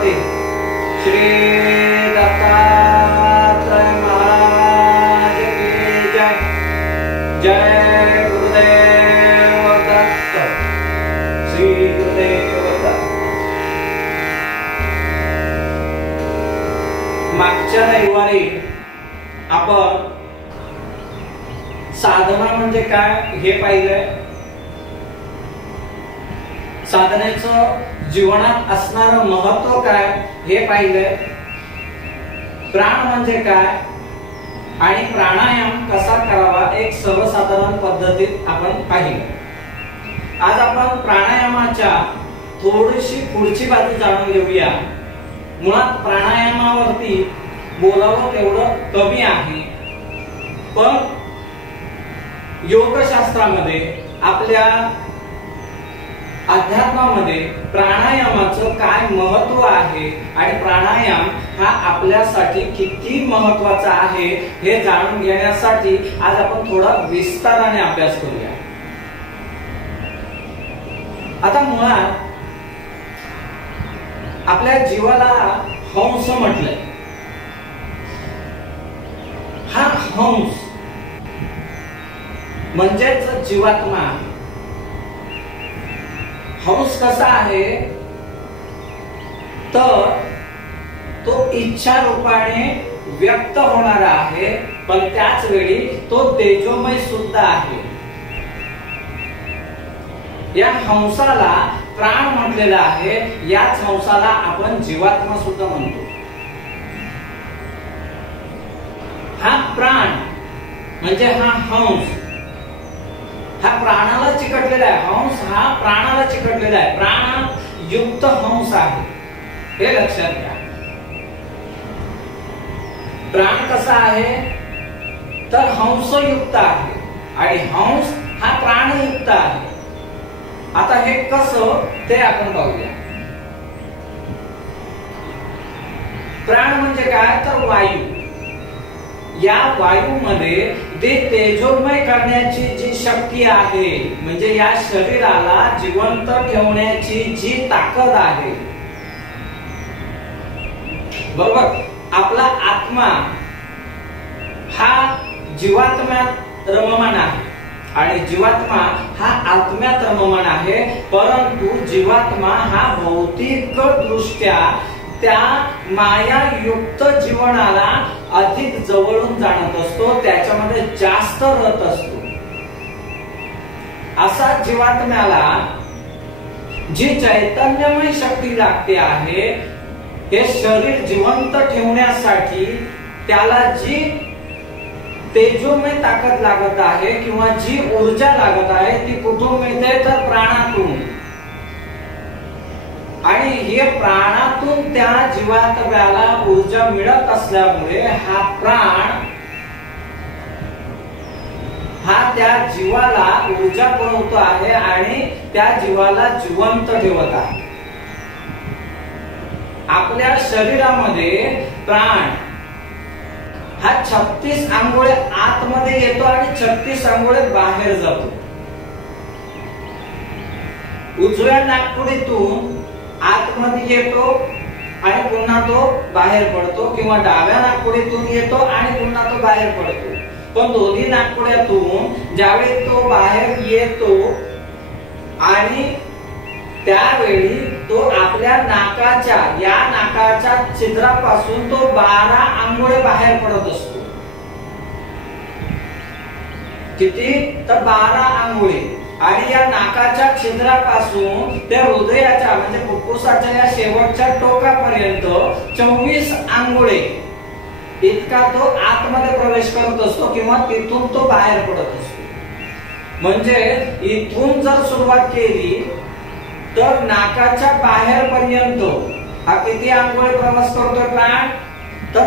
गणपती श्री दत्तात्रय महाराज की जय। जय गुरुदेव दत्त। श्री गुरुदेव दत्त। मागच्या रविवारी आपण साधना म्हणजे काय हे पाहिलंय। साधनेचं जीवनात असणारं महत्व काय हे पाहिलंय। प्राण म्हणजे काय आणि प्राणायाम कसा करावा एक सर्वसाधारण पद्धतीत आपण पाहिलं। आज आपण प्राणायामाच्या थोडीशी पुढची बाजू जाणून घेऊया। मुळात प्राणायामावरती बोलावं तेवढं कमी आहे, पण योगशास्त्रामध्ये आपल्या अध्यात्मामध्ये प्राणायामाचं काय महत्व आहे आणि प्राणायाम हा आपल्यासाठी किती महत्वाचा आहे हे जाणून घेण्यासाठी आज आपण थोडा विस्ताराने अभ्यास करूया। आता मुळात आपल्या जीवाला हंस म्हटलंय। हा हंस म्हणजेच जीवात्मा। हंस कसा आहे तर तो इच्छा रूपाने व्यक्त होणारा आहे, पण त्याच वेळी तो तेजोमय सुद्धा आहे। या हंसाला प्राण म्हटलेला आहे। याच हंसाला आपण जीवात्मा सुद्धा म्हणतो। हा प्राण म्हणजे हा हंस हा प्राणाला चिकटलेला आहे। हंस हा प्राणाला चिकटलेला आहे। प्राण युक्त हंस आहे हे लक्षात घ्या। प्राण कसा आहे तर हंस युक्त आहे आणि हंस हा प्राणयुक्त आहे। आता हे कसं ते आपण पाहूया। प्राण म्हणजे काय तर वायू। या वायूमध्ये ते तेजोमय करण्याची जी शक्ती आहे, म्हणजे या शरीराला जिवंत ठेवण्याची जी ताकद आहे, बरोबर। आपला आत्मा हा जीवात्म्यात रममाण आहे आणि जीवात्मा हा आत्म्यात रममाण आहे, परंतु जीवात्मा हा भौतिक दृष्ट्या त्या मायायुक्त जीवनाला अधिक जवळून जाणत असतो, त्याच्यामध्ये जास्त रत असतो। असा जीवात्म्याला जी चैतन्यमय शक्ती लागते आहे, हे शरीर जिवंत ठेवण्यासाठी त्याला जी तेजोमय ताकद लागत आहे किंवा जी ऊर्जा लागत आहे ती कुठून मिळते तर प्राणातून। आणि हे प्राणातून त्या जीवात्म्याला ऊर्जा मिळत असल्यामुळे हा प्राण हा त्या जीवाला ऊर्जा पुरवतो आहे आणि त्या जीवाला जिवंत ठेवत आहे। आपल्या शरीरामध्ये प्राण हा 36 अंगुळे आतमध्ये येतो आणि 36 अंगुळे बाहेर जातो। उजव्या नाकपुडीतून आतमध्ये येतो आणि पुन्हा तो बाहेर पडतो, किंवा डाव्या नाकपुडीतून येतो आणि पुन्हा तो बाहेर पडतो। पण दोन्ही नाकपुड्यातून ज्यावेळी तो बाहेर येतो आणि त्यावेळी तो आपल्या नाकाच्या छिद्रापासून तो 12 अंगुळे बाहेर पडत असतो। किती तर 12 अंगुळे। आणि या नाकाच्या छिद्रापासून त्या हृदयाच्या म्हणजे फुफ्फुसाच्या या शेवटच्या टोकापर्यंत 24 अंगुळे इतका तो आतमध्ये प्रवेश करत असतो किंवा तिथून तो बाहेर पडत असतो। म्हणजे इथून जर सुरुवात केली तर नाकाच्या बाहेर पर्यंत हा किती अंगुळे प्रवास करतोय प्राण तर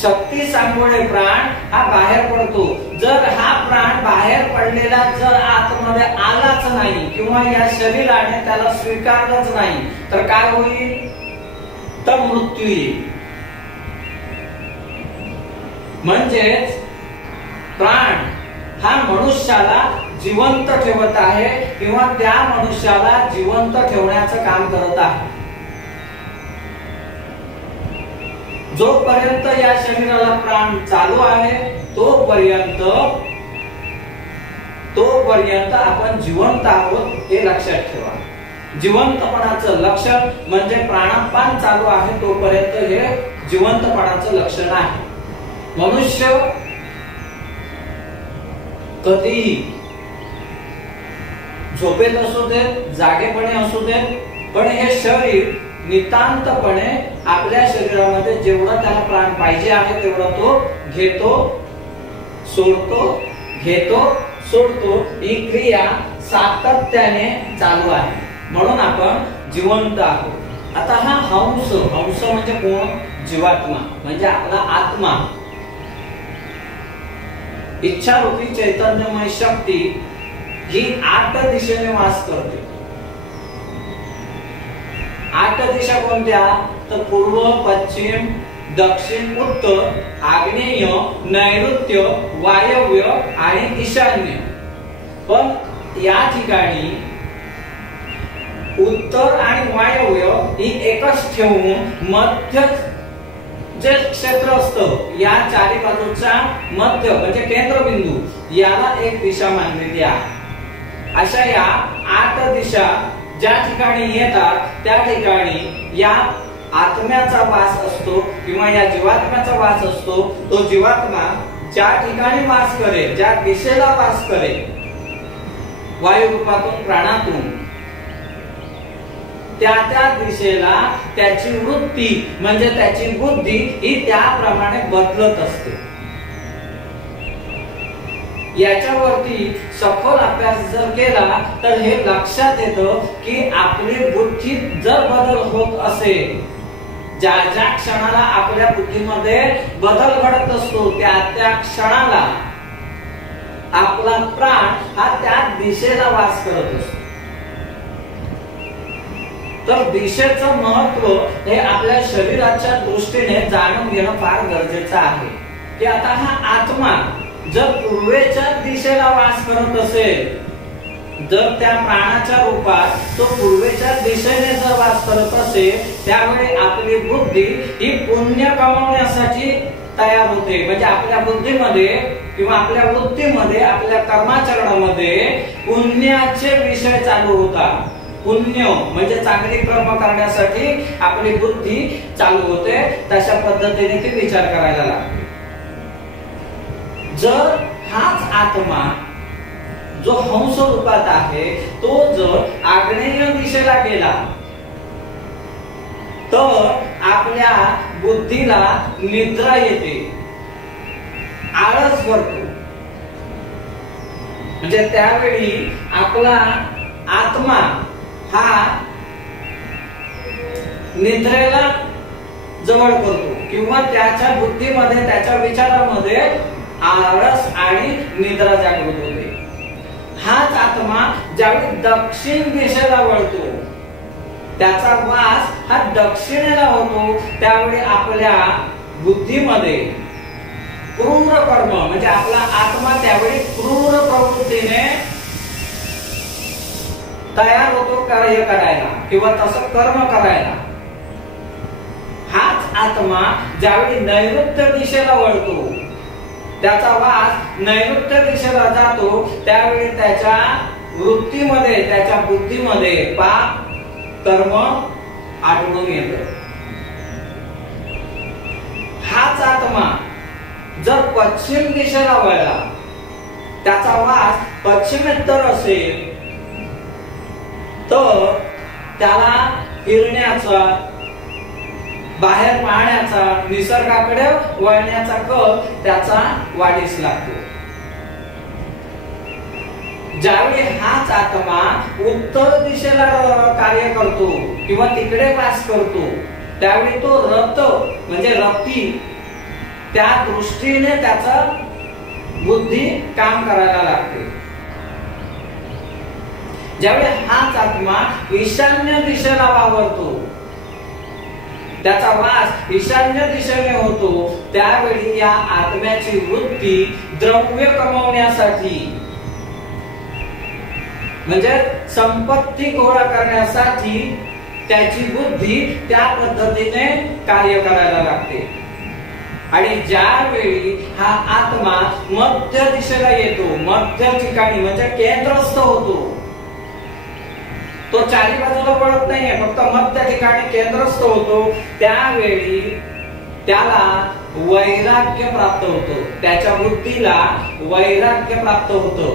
36 अंगुळे प्राण हा बाहेर पडतो। जर हा प्राण बाहेर पडलेला जर आतमध्ये आलाच नाही किंवा या शरीराने त्याला स्वीकारलंच नाही तर काय होईल तर मृत्यू येईल। म्हणजेच प्राण हा मनुष्याला जिवंत ठेवत आहे किंवा त्या मनुष्याला जिवंत ठेवण्याचं काम करत आहे. जोपर्यंत या शरीराला प्राण चालू आहे तोपर्यंत आपण जिवंत आहोत हे लक्षात ठेवा. जिवंतपणाचं लक्षण म्हणजे प्राणापान चालू आहे तोपर्यंत हे जिवंतपणाचं लक्षण आहे. मनुष्य कधीही झोपेत असू देत, जागेपणे असू देत, पण हे शरीर नितांतपणे आपल्या शरीरामध्ये जेवढा त्याला प्राण पाहिजे आहे तेवढा तो घेतो, सोडतो, घेतो, सोडतो. ही क्रिया सातत्याने चालू आहे, म्हणून आपण जिवंत आहोत. आता हा हंस म्हणजे कोण? जीवात्मा म्हणजे आपला आत्मा. इच्छारूपी चैतन्यमय शक्ती ही 8 दिशेने वास करते. 8 दिशा कोणत्या? तर पूर्व, पश्चिम, दक्षिण, उत्तर, आग्नेय, नैऋत्य, वायव्य आणि ईशान्य. पण या ठिकाणी उत्तर आणि वायव्य ही एकच ठेवून मध्य जे क्षेत्र असतं या चारी बाजूचा मध्य म्हणजे केंद्रबिंदू याला एक दिशा मानलेली आहे. अशा या 8 दिशा ज्या ठिकाणी येतात त्या ठिकाणी या आत्म्याचा वास असतो किंवा या जीवात्म्याचा वास असतो. तो जीवात्मा ज्या ठिकाणी वास करेल, ज्या दिशेला वास करेल, वायू रूपातून, प्राणातून, त्या त्या दिशेला त्याची वृत्ती म्हणजे त्याची बुद्धी ही त्याप्रमाणे बदलत असते. याच्यावरती सखोल अभ्यास जर केला तर हे लक्षात येतं की आपली बुद्धी जर बदल होत असेल, ज्या ज्या क्षणाला आपल्या बुद्धीमध्ये बदल घडत असतो त्या त्या क्षणाला आपला प्राण हा त्या दिशेला वास करत असतो. तर दिशेचं महत्व हे आपल्या शरीराच्या दृष्टीने जाणून घेणं फार गरजेचं आहे. की आता हा आत्मा जर पूर्वेच्या दिशेला वास करत असेल, जर त्या प्राणाच्या रूपात तो पूर्वेच्या दिशेने जर वास करत असेल, त्यावेळी आपली बुद्धी ही पुण्य कमावण्यासाठी तयार होते. म्हणजे आपल्या बुद्धीमध्ये किंवा आपल्या वृत्तीमध्ये, आपल्या कर्माचरणामध्ये पुण्याचे विषय चालू होतात. पुण्य म्हणजे चांगली कर्म करण्यासाठी आपली बुद्धी चालू होते. तशा पद्धतीने ती विचार करायला लागते. जर हाच आत्मा जो हंस रूपात आहे तो जर आग्नेय दिशेला गेला तर आपल्या बुद्धीला निद्रा येते, आळस भरतो. म्हणजे त्यावेळी आपला आत्मा हा निद्रेला जवळ करतो किंवा त्याच्या बुद्धीमध्ये, त्याच्या विचारामध्ये आळस आणि निद्रा जागृत होते. हाच आत्मा ज्यावेळी दक्षिण दिशेला वळतो, त्याचा वास हा दक्षिणेला होतो, त्यावेळी आपल्या बुद्धीमध्ये क्रूर कर्म म्हणजे आपला आत्मा त्यावेळी क्रूर प्रवृत्तीने तयार होतो कार्य करायला किंवा तसं कर्म करायला. हाच आत्मा ज्यावेळी नैऋत्य दिशेला वळतो, त्याचा वास नैऋत्य दिशेला जातो, त्यावेळी त्याच्या वृत्तीमध्ये, त्याच्या बुद्धीमध्ये पाप कर्म आढळून येतं. हाच आत्मा जर पश्चिम दिशेला वळला, त्याचा वास पश्चिमेत्तर असेल, तर त्याला फिरण्याचा, बाहेर पाहण्याचा, निसर्गाकडे वळण्याचा कल त्याचा वाढीस लागतो. ज्यावेळी हाच आत्मा उत्तर दिशेला कार्य करतो किंवा तिकडे वास करतो, त्यावेळी तो रथ म्हणजे रथी त्या दृष्टीने त्याचा बुद्धी काम करायला लागते. ज्यावेळी हाच आत्मा ईशान्य दिशेला वावरतो, त्याचा वास ईशान्य दिशेने होतो, त्यावेळी या आत्म्याची वृत्ती द्रव्य कमवण्यासाठी म्हणजे संपत्ती गोळा करण्यासाठी त्याची बुद्धी त्या पद्धतीने कार्य करायला लागते. आणि ज्यावेळी हा आत्मा मध्य दिशेला येतो, मध्य ठिकाणी म्हणजे केंद्रस्थ होतो, तो चारी बाजूला पडत नाहीये, फक्त मध्य ठिकाणी केंद्रस्थ होतो, त्यावेळी त्याला वैराग्य प्राप्त होतो, त्याच्या बुद्धीला वैराग्य प्राप्त होतो.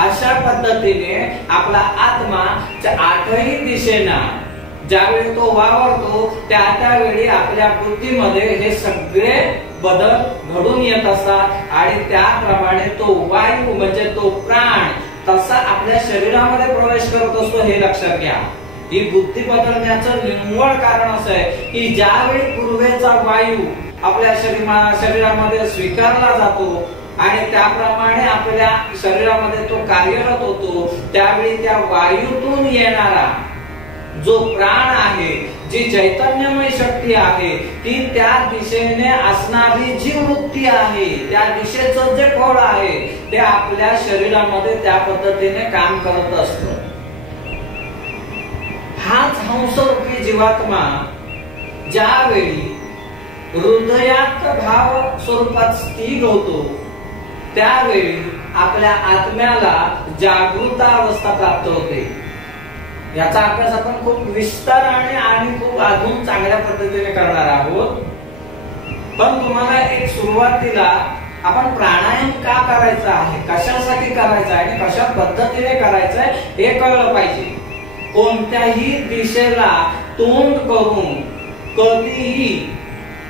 अशा पद्धतीने आपला आत्मा आठही दिशेना ज्यावेळी तो वावरतो त्यावेळी आपल्या बुद्धीमध्ये हे सगळे बदल घडून येत असतात आणि त्याप्रमाणे तो वायू म्हणजे तो प्राण तसा आपल्या शरीरामध्ये प्रवेश करत असतो. हे लक्षात घ्या. ही बुद्धी बदलण्याचं निव्वळ कारण असं आहे की ज्यावेळी पूर्वेचा वायू आपल्या शरीरामध्ये स्वीकारला जातो आणि त्याप्रमाणे आपल्या शरीरामध्ये तो कार्यरत होतो, त्यावेळी त्या वायूतून येणारा जो प्राण आहे, जी चैतन्यमय शक्ती आहे, ती त्या दिशेने असणारी जी वृत्ती आहे, त्या दिशेचं जे फळ आहे ते आपल्या शरीरामध्ये त्या पद्धतीने काम करत असतं. हाच हंसरूपी जीवात्मा ज्यावेळी हृदयात भाव स्वरूपात स्थिर होतो त्यावेळी आपल्या आत्म्याला जागृतावस्था प्राप्त होते. याचा अभ्यास आपण खूप विस्ताराने आणि खूप अजून चांगल्या पद्धतीने करणार आहोत. पण तुम्हाला एक सुरुवातीला आपण प्राणायाम का करायचा आहे, कशासाठी करायचा आहे आणि कशा पद्धतीने करायचं आहे हे कळलं पाहिजे. कोणत्याही दिशेला तोंड करून कधीही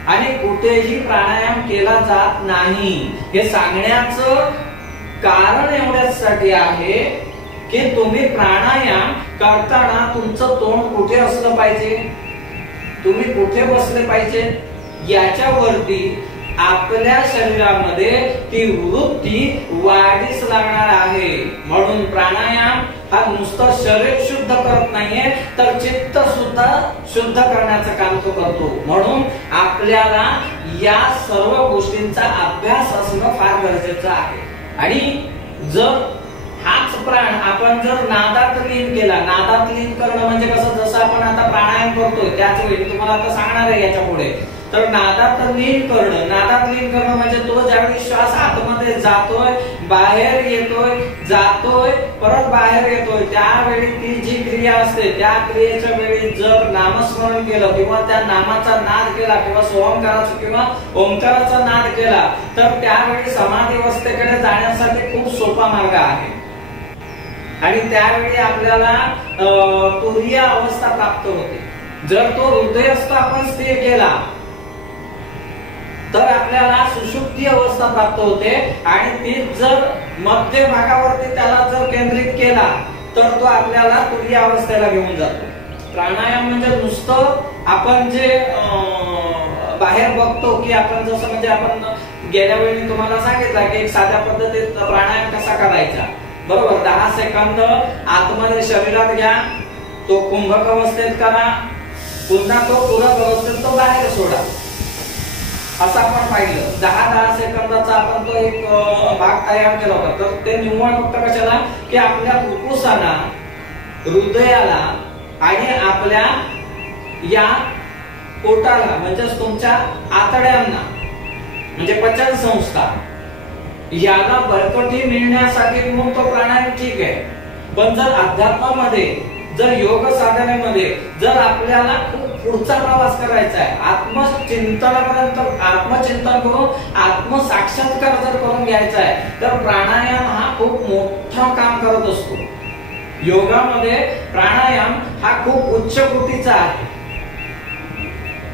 आणि कुठेही प्राणायाम केला जात नाही. हे सांगण्याचं कारण एवढ्यासाठी आहे की तुम्ही प्राणायाम करताना तुमचं तोंड कुठे असलं पाहिजे, तुम्ही कुठे बसले पाहिजे, याच्यावरती आपल्या शरीरामध्ये ती वृत्ती वाढीस लागणार आहे. म्हणून प्राणायाम हा नुसतं शरीर शुद्ध करत नाहीये तर चित्त सुद्धा शुद्ध करण्याचं काम तो करतो. म्हणून आपल्याला या सर्व गोष्टींचा अभ्यास असणं फार गरजेचं आहे. आणि जर हाच प्राण आपण जर नादात लीन केला, नादात लीन करणं म्हणजे कसं, जसं आपण आता प्राणायाम करतोय त्याच वेळी तुम्हाला आता सांगणार आहे याच्या पुढे, तर नादात लीन करणं, नादात लीन करणं म्हणजे तो ज्यावेळी श्वास आतमध्ये जातोय, बाहेर येतोय, जातोय, परत बाहेर येतोय, त्यावेळी ती जी क्रिया असते त्या क्रियेच्या वेळी जर नामस्मरण केलं किंवा त्या नामाचा नाद केला किंवा सोहंकाराचा किंवा ओंकाराचा नाद केला तर त्यावेळी समाधी अवस्थेकडे जाण्यासाठी खूप सोपा मार्ग आहे. आणि त्यावेळी आपल्याला तुरीय अवस्था प्राप्त होते. जर तो हृदयस्थ आपण स्थिर केला तर आपल्याला सुषुप्ती अवस्था प्राप्त होते आणि ती जर मध्य भागावरती त्याला जर केंद्रित केला तर तो आपल्याला तुरीय अवस्थेला घेऊन जातो. प्राणायाम म्हणजे नुसतं आपण जे बाहेर बघतो की आपण जसं म्हणजे आपण गेल्या वेळी तुम्हाला सांगितलं की एक साध्या पद्धतीत प्राणायाम कसा करायचा, बरोबर. 10 सेकंद आतमध्ये शरीरात घ्या, तो कुंभक अवस्थेत करा, पुन्हा तो पूरक अवस्थेत तो बाहेर सोडा, असं आपण पाहिलं. 10 सेकंदाचा आपण तो एक भाग तयार केला होता. तर ते निव्वळ फक्त कशाला की आपल्या फुफ्फुसाला, हृदयाला आणि आपल्या या पोटाला म्हणजे तुमच्या आतड्यांना म्हणजे पचन संस्था याला बळकटी मिळण्यासाठी म्हणून तो प्राणायाम ठीक आहे. पण जर अध्यात्मामध्ये, जर योग साधनेमध्ये जर आपल्याला खूप पुढचा प्रवास करायचा आहे, आत्मचिंतनापर्यंत आत्मचिंतन करून आत्मसाक्षात्कार जर करून घ्यायचा आहे तर प्राणायाम हा खूप मोठा काम करत असतो. योगामध्ये प्राणायाम हा खूप उच्च कोटीचा आहे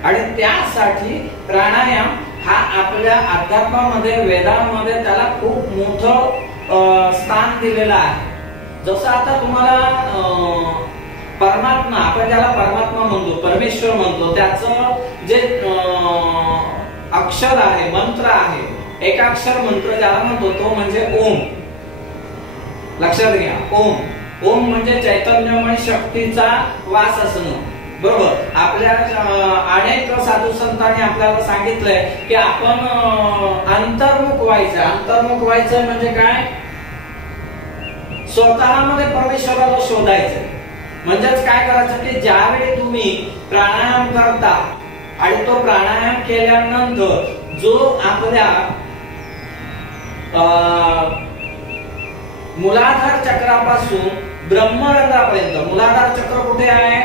आणि त्यासाठी प्राणायाम हा आपल्या अध्यात्मामध्ये, वेदांमध्ये त्याला खूप मोठं स्थान दिलेलं आहे. जसं आता तुम्हाला परमात्मा, आपण ज्याला परमात्मा म्हणतो, परमेश्वर म्हणतो, त्याचं जे अक्षर आहे, मंत्र आहे, एकाक्षर मंत्र ज्याला म्हणतो तो म्हणजे ओम. लक्षात घ्या, ओम. ओम म्हणजे चैतन्यमय शक्तीचा वास असणं, बरोबर. आपल्या अनेक साधू संतांनी आपल्याला सांगितलंय की आपण अंतर्मुख व्हायचं. अंतर्मुख व्हायचं म्हणजे काय, स्वतःमध्ये परमेश्वराला शोधायचं. म्हणजेच काय करायचं की ज्यावेळी तुम्ही प्राणायाम करता आणि तो प्राणायाम केल्यानंतर जो आपल्या मूलाधार चक्रापासून ब्रह्मरंध्रापर्यंत, मूलाधार चक्र कुठे आहे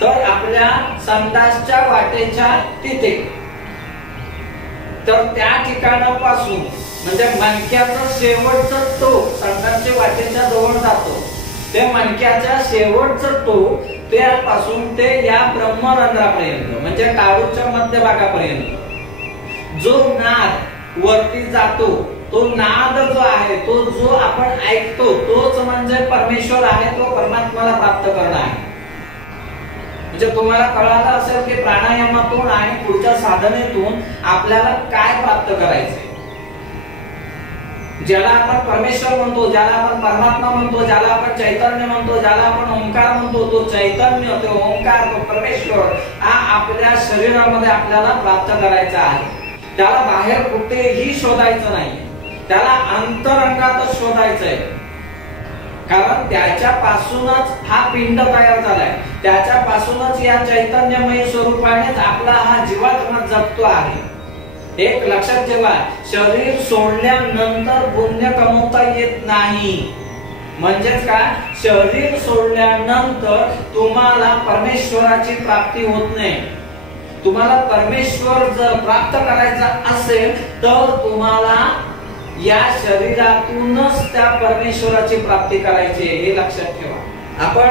तर आपल्या संडासच्या वाटेच्या तिथे, तर त्या ठिकाणापासून म्हणजे मणक्याचा शेवटचा टोक संडासच्या वाटेच्या जवळ जातो, ते मणक्याच्या शेवटचं टोक त्यापासून ते या ब्रह्मरंध्रापर्यंत म्हणजे टाळूच्या मध्यभागापर्यंत जो नाद वरती जातो, तो नाद जो आहे, तो जो आपण ऐकतो, तोच म्हणजे परमेश्वर आहे, तो परमात्म्याला प्राप्त करणं आहे. म्हणजे तुम्हाला कळालं असेल की प्राणायामातून आणि पुढच्या साधनेतून आपल्याला काय प्राप्त करायचंय. ज्याला आपण परमेश्वर म्हणतो, ज्याला आपण परमात्मा म्हणतो, ज्याला आपण चैतन्य म्हणतो, ज्याला आपण ओंकार म्हणतो, तो चैतन्य, तो ओंकार, तो परमेश्वर हा आपल्या शरीरामध्ये आपल्याला प्राप्त करायचा आहे. त्याला बाहेर कुठेही शोधायचं नाही, त्याला अंतरंगातच शोधायचंय. कारण त्याच्यापासूनच हा पिंड तयार झालाय, त्याच्यापासूनच या चैतन्यमय स्वरूपानेच आपला हा जीवात्मा जगतो आहे. एक लक्षात ठेवा, शरीर सोडल्यानंतर पुण्य कमवता येत नाही. म्हणजेच काय, शरीर सोडल्यानंतर तुम्हाला परमेश्वराची प्राप्ती होत नाही. तुम्हाला परमेश्वर जर प्राप्त करायचा असेल तर तुम्हाला या शरीरातूनच त्या परमेश्वराची प्राप्ती करायची, हे लक्षात ठेवा. आपण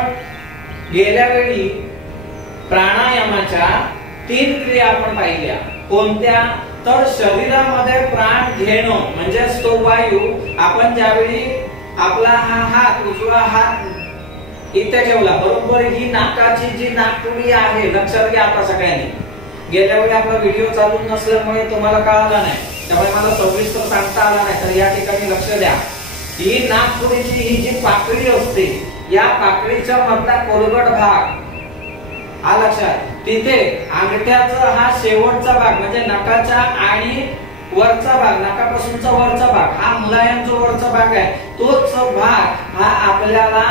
गेल्या वेळी प्राणायामाच्या 3 क्रिया आपण पाहिल्या. कोणत्या तर शरीरामध्ये प्राण घेणं म्हणजे तो वायू आपण ज्यावेळी आपला हा हात, उजवा हात इथे ठेवला, बरोबर ही नाकाची जी नाकपुडी आहे, लक्षात घ्या. आता सगळ्यांनी गेल्या वेळी आपला व्हिडिओ चालू नसल्यामुळे तुम्हाला कळाला नाही, त्यामुळे मला सविस्तर सांगता आला नाही, तर या ठिकाणी लक्ष द्या. ही नाकपुडीची ही जी पाकळी असते, या पाकळीच्या मधला कोलगट भाग हा लक्षात, तिथे अंगठ्याचा हा शेवटचा भाग म्हणजे नकाचा आणि वरचा भाग, नकापासूनचा वरचा भाग हा मुलायम जो वरचा भाग आहे, तोच भाग हा आपल्याला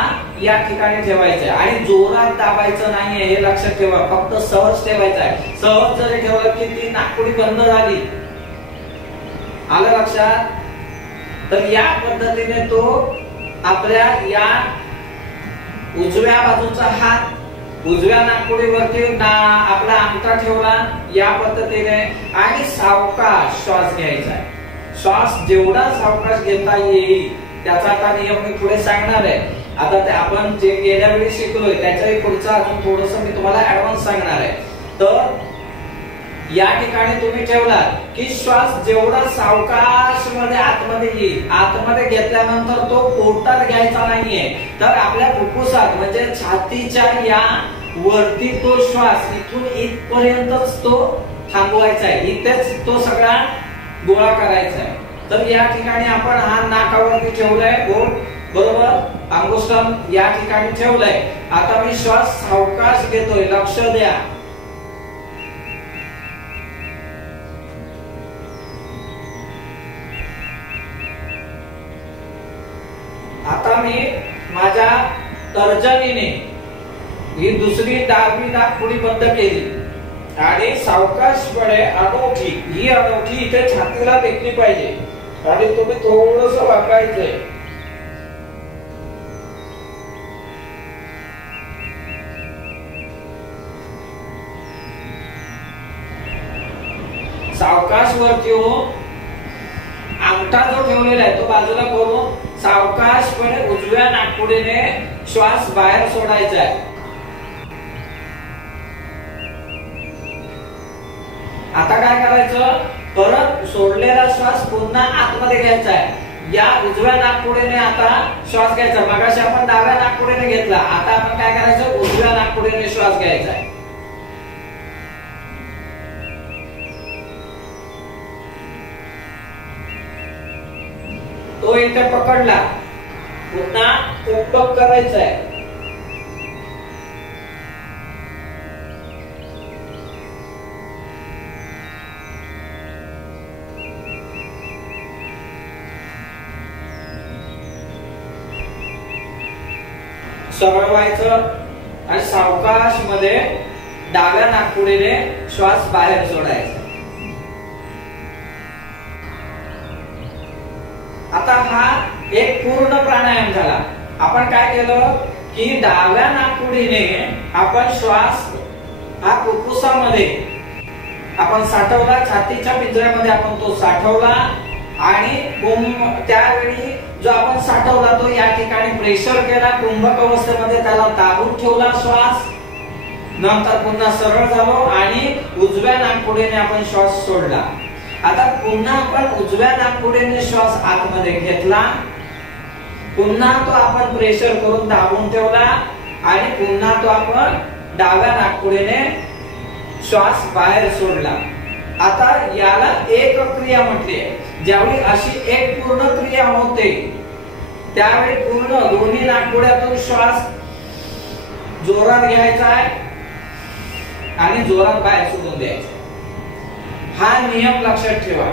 या ठिकाणी ठेवायचा आहे आणि जोरात दाबायचं नाहीये, हे लक्षात ठेवा. फक्त सहज ठेवायचं आहे. सहज जरी ठेवलं की ती नाकपुडी बंद झाली, आलं लक्षात. तर या पद्धतीने तो आपल्या या उजव्या बाजूचा हात उजव्या नाकपुडीवरती आपला अंगठा ठेवला या पद्धतीने आणि सावकाश श्वास घ्यायचा आहे. श्वास जेवढा सावकाश घेता येईल त्याचा आता नियम मी पुढे सांगणार आहे. आता ते आपण जे गेल्या वेळी शिकलोय त्याच्याही पुढचा अजून थोडस मी तुम्हाला ऍडव्हान्स सांगणार आहे. तर या ठिकाणी तुम्ही ठेवलात की श्वास जेवढा सावकाश मध्ये आतमध्ये येईल, आतमध्ये घेतल्यानंतर तो पोटात घ्यायचा नाहीये, तर आपल्या फुफ्फुसात म्हणजे छातीच्या या वरती तो श्वास इथून इथपर्यंतच तो थांबवायचा आहे, इथेच तो सगळा गोळा करायचा आहे. तर या ठिकाणी आपण हा नाकावरती ठेवलाय बोट, बरोबर, अंगुष्ठम या ठिकाणी ठेवलाय. आता मी श्वास सावकाश घेतोय, लक्ष द्या. आता मी माझ्या तर्जनीने ही दुसरी डावी नाकपुडी बंद केली आणि सावकाशपणे अनोखी ही अनोखी इथे छातीला टेकली पाहिजे आणि तुम्ही थोडस वाकायचंय. सावकाश वरती हो, अंगठा जो ठेवलेला आहे तो बाजूला करून सावकाशपणे उजव्या नाकपुडीने श्वास बाहेर सोडायचा आहे. आता काय करायचं, परत सोडलेला श्वास पुन्हा आतमध्ये घ्यायचा आहे. या उजव्या नाकपुडीने आता श्वास घ्यायचा. मगाशी आपण डाव्या नाकपुडीने घेतला, आता आपण काय करायचं, उजव्या नाकपुडीने श्वास घ्यायचा आहे. तो इथे पकडला, पुन्हा उपयोग करायचा आहे. सरळ व्हायचं आणि सावकाश मध्ये डाव्या नाकपुडीने श्वास बाहेर सोडायचा. आता हा एक पूर्ण प्राणायाम झाला. आपण काय केलं की डाव्या नाकपुडीने आपण श्वास हा फुफ्फुसामध्ये आपण साठवला, छातीच्या पिंजऱ्यामध्ये आपण तो साठवला आणि त्यावेळी जो आपण साठवला तो या ठिकाणी प्रेशर केला, कुंभक अवस्थेमध्ये त्याला दाबून ठेवला श्वास. नंतर पुन्हा सरळ झालो आणि उजव्या नाकपुडीने आपण श्वास सोडला. आता पुन्हा आपण उजव्या नाकपुडीने श्वास आतमध्ये घेतला, पुन्हा तो आपण प्रेशर करून दाबून ठेवला आणि पुन्हा तो आपण डाव्या नाकपुडीने श्वास बाहेर सोडला. आता याला एक क्रिया म्हटली आहे. ज्यावेळी अशी एक पूर्ण क्रिया होते त्यावेळी पूर्ण दोन्ही नाकपुड्यातून श्वास जोरात घ्यायचा आहे आणि जोरात बाहेर सोडून द्यायचा. हा नियम लक्षात ठेवा.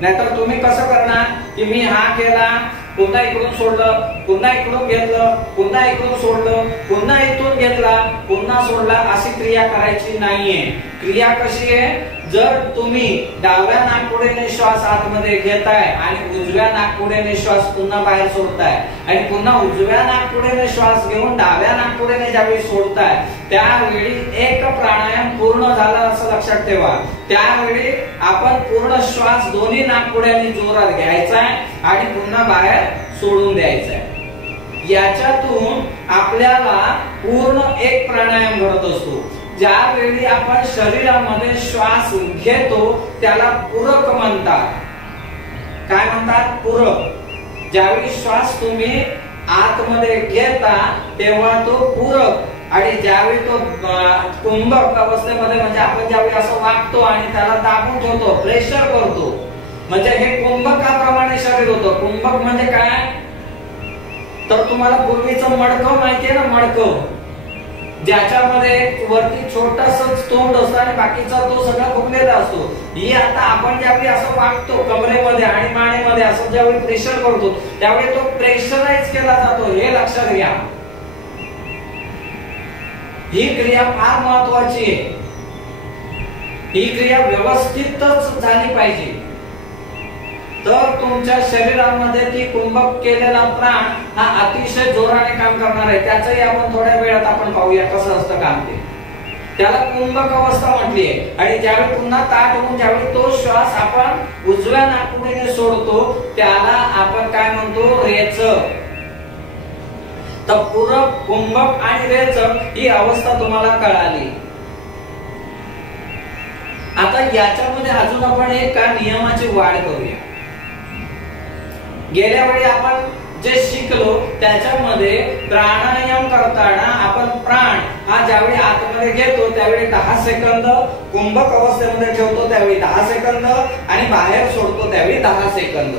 नाहीतर तुम्ही कसं करणार की मी हा केला, पुन्हा इकडून सोडलं, पुन्हा इकडून घेतलं, पुन्हा इकडून सोडलं, पुन्हा इथून घेतला, पुन्हा सोडला, अशी क्रिया करायची नाहीये. क्रिया कशी आहे, जर तुम्ही डाव्या नाकपुडीने श्वास आतमध्ये घेताय आणि उजव्या नाकपुडीने श्वास पुन्हा बाहेर सोडताय आणि पुन्हा उजव्या नाकपुडीने श्वास घेऊन डाव्या नाकपुडीने ज्यावेळी सोडताय त्यावेळी एक प्राणायाम पूर्ण झाला असं लक्षात ठेवा. त्यावेळी आपण पूर्ण श्वास दोन्ही नाकपुड्यांनी जोरात घ्यायचा आहे आणि पुन्हा बाहेर सोडून द्यायचा आहे. याच्यातून आपल्याला पूर्ण एक प्राणायाम घडत असतो. ज्यावेळी आपण शरीरामध्ये श्वास घेतो त्याला पूरक म्हणतात. काय म्हणतात? पूरक. ज्यावेळी श्वास तुम्ही आतमध्ये घेता तेव्हा तो पूरक आणि ज्यावेळी तो कुंभक अवस्थेमध्ये म्हणजे आपण ज्यावेळी असं वागतो आणि त्याला दाबून ठेवतो, प्रेशर करतो, म्हणजे हे कुंभकाप्रमाणे शरीर होतं. कुंभक म्हणजे काय तर तुम्हाला पूर्वीचं मडकं माहितीये ना, मडकं ज्याच्यामध्ये वरती छोटसच तोंड असतं आणि बाकीचा तो सगळा फुगलेला असतो. ही आता आपण ज्यावेळी असं वागतो कमरेमध्ये आणि मानेमध्ये असं ज्यावेळी प्रेशर करतो त्यावेळी तो प्रेशराइज केला जातो. हे लक्षात घ्या. ही क्रिया फार महत्वाची आहे. ही क्रिया व्यवस्थितच झाली पाहिजे तर तुमच्या शरीरामध्ये ती कुंभक केलेला प्राण हा अतिशय जोराने काम करणार आहे. त्याचंही आपण थोड्या वेळात आपण पाहूया कसं असतं काम ते. त्याला कुंभक अवस्था म्हटली आहे. आणि ज्यावेळी पुन्हा ताठ होऊन ज्यावेळी तो श्वास आपण उजव्या नाकपुडीने सोडतो त्याला आपण काय म्हणतो, रेचक. तर पूरक, कुंभक आणि रेचक ही अवस्था तुम्हाला कळाली. आता याच्यामध्ये अजून आपण एक नियमाची वाढ करूया. गेल्या वेळी आपण जे शिकलो त्याच्यामध्ये प्राणायाम करताना आपण प्राण हा ज्यावेळी आतमध्ये घेतो त्यावेळी 10 सेकंद, कुंभक अवस्थेमध्ये ठेवतो त्यावेळी 10 सेकंद आणि बाहेर सोडतो त्यावेळी 10 सेकंद,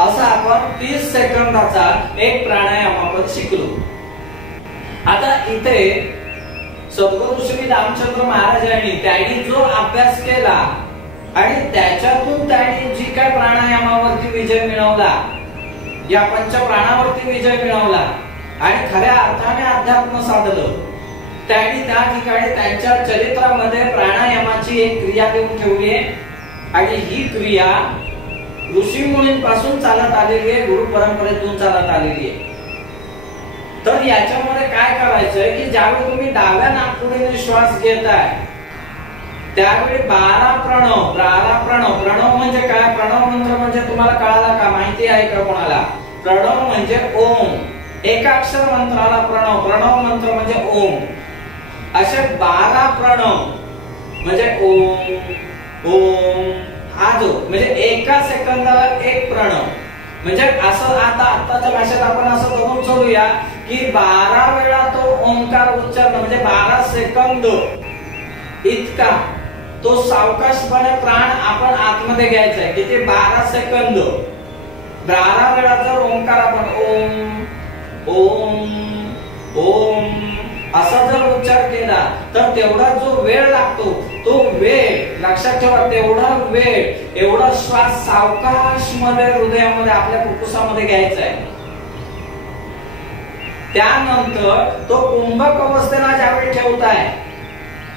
असा आपण 30 सेकंदाचा एक प्राणायाम आपण शिकलो. आता इथे सद्गुरु श्री रामचंद्र महाराजांनी त्यांनी जो अभ्यास केला आणि त्याच्यातून त्यांनी जी काय प्राणायामावरती विजय मिळवला, या पंचप्राणावरती विजय मिळवला आणि खऱ्या अर्थाने अध्यात्म साधलं, त्यांनी त्या ठिकाणी त्यांच्या चरित्रामध्ये प्राणायामाची एक क्रिया देऊन ठेवली आहे. आणि ही क्रिया ऋषी मुनींपासून चालत आलेली आहे, गुरु परंपरेतून चालत आलेली आहे. तर याच्यामध्ये काय करायचंय की ज्यावेळी तुम्ही डाव्या नाकपुडीने श्वास घेताय त्यावेळी 12 प्रणव. 12 प्रणव. प्रणव म्हणजे काय? प्रणव मंत्र म्हणजे तुम्हाला कळाला का? माहिती आहे का कोणाला? प्रणव म्हणजे ओम. एकाक्षर मंत्राला प्रणव. प्रणव मंत्र म्हणजे ओम. असे 12 प्रणव म्हणजे ओम ओम हा जो म्हणजे एका सेकंदाला एक प्रणव. म्हणजे असं आताच्या भाषेत आपण असं बघून चलूया की 12 वेळा तो ओंकार उच्चारण म्हणजे 12 सेकंद इतका तो सावकाशपणे प्राण आपण आतमध्ये घ्यायचा आहे. किती? 12 सेकंद. 12 वेळा जर ओंकार आपण ओम ओम ओम असा जर उच्चार केला तर तेवढा जो वेळ लागतो तो वेळ लक्षात ठेवा. तेवढा वेळ एवढा श्वास सावकाश मध्ये हृदयामध्ये आपल्या फुफ्फुसामध्ये घ्यायचा आहे. त्यानंतर तो कुंभक अवस्थेला ज्यावेळी ठेवताय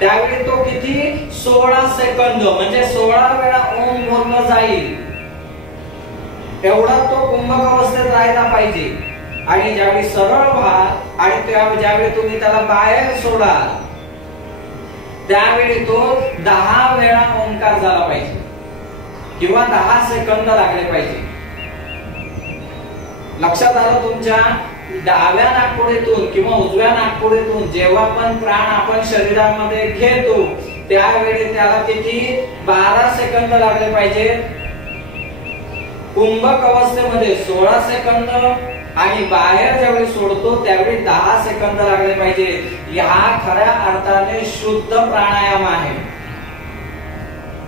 त्यावेळी तो किती 16 सेकंद म्हणजे 16 वेळा ओम बोललं जाईल एवढा तो कुंभक अवस्थेत राहायला पाहिजे. आणि ज्यावेळी सरळ व्हा आणि ज्यावेळी तुम्ही त्याला बाहेर सोडा त्यावेळी तो 10 वेळा ओंकार झाला पाहिजे किंवा 10 सेकंद लागले पाहिजे. लक्षात आलं तुमच्या? डाव्या नाकपुडीतून किंवा उजव्या नाकपुडीतून जेव्हा पण प्राण आपण शरीरामध्ये घेतो त्यावेळी त्याला किती 12 सेकंद लागले पाहिजे. कुंभक अवस्थेमध्ये 16 सेकंद आणि बाहेर ज्यावेळी सोडतो त्यावेळी 10 सेकंद लागले पाहिजे. हा खऱ्या अर्थाने शुद्ध प्राणायाम आहे.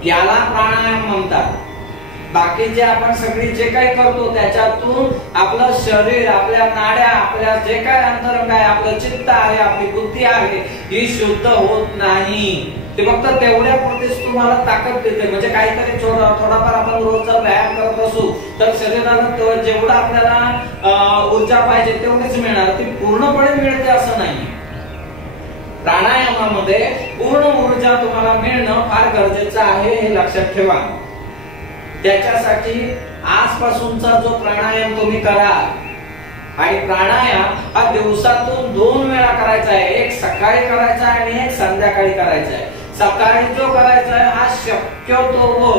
याला प्राणायाम म्हणतात. बाकीचे आपण सगळी जे काही करतो त्याच्यातून आपलं शरीर, आपल्या नाड्या, आपल्या जे काही अंतरंग आहे, आपलं चित्त आहे, आपली बुद्धी आहे ही शुद्ध होत नाही. ते फक्त तेवढ्या पुरतीच तुम्हाला ताकद देते. म्हणजे काहीतरी थोडाफार आपण रोजचा व्यायाम करत असू तर शरीराला जेवढं आपल्याला ऊर्जा पाहिजे तेवढीच मिळणार. ती पूर्णपणे मिळते असं नाही. प्राणायामामध्ये पूर्ण ऊर्जा तुम्हाला मिळणं फार गरजेचं आहे हे लक्षात ठेवा. त्याच्यासाठी आजपासूनचा जो प्राणायाम तुम्ही करा आणि प्राणायाम हा दिवसातून 2 वेळा करायचा आहे. एक सकाळी करायचा आहे आणि एक संध्याकाळी करायचा आहे. सकाळी जो करायचा आहे हा शक्यतो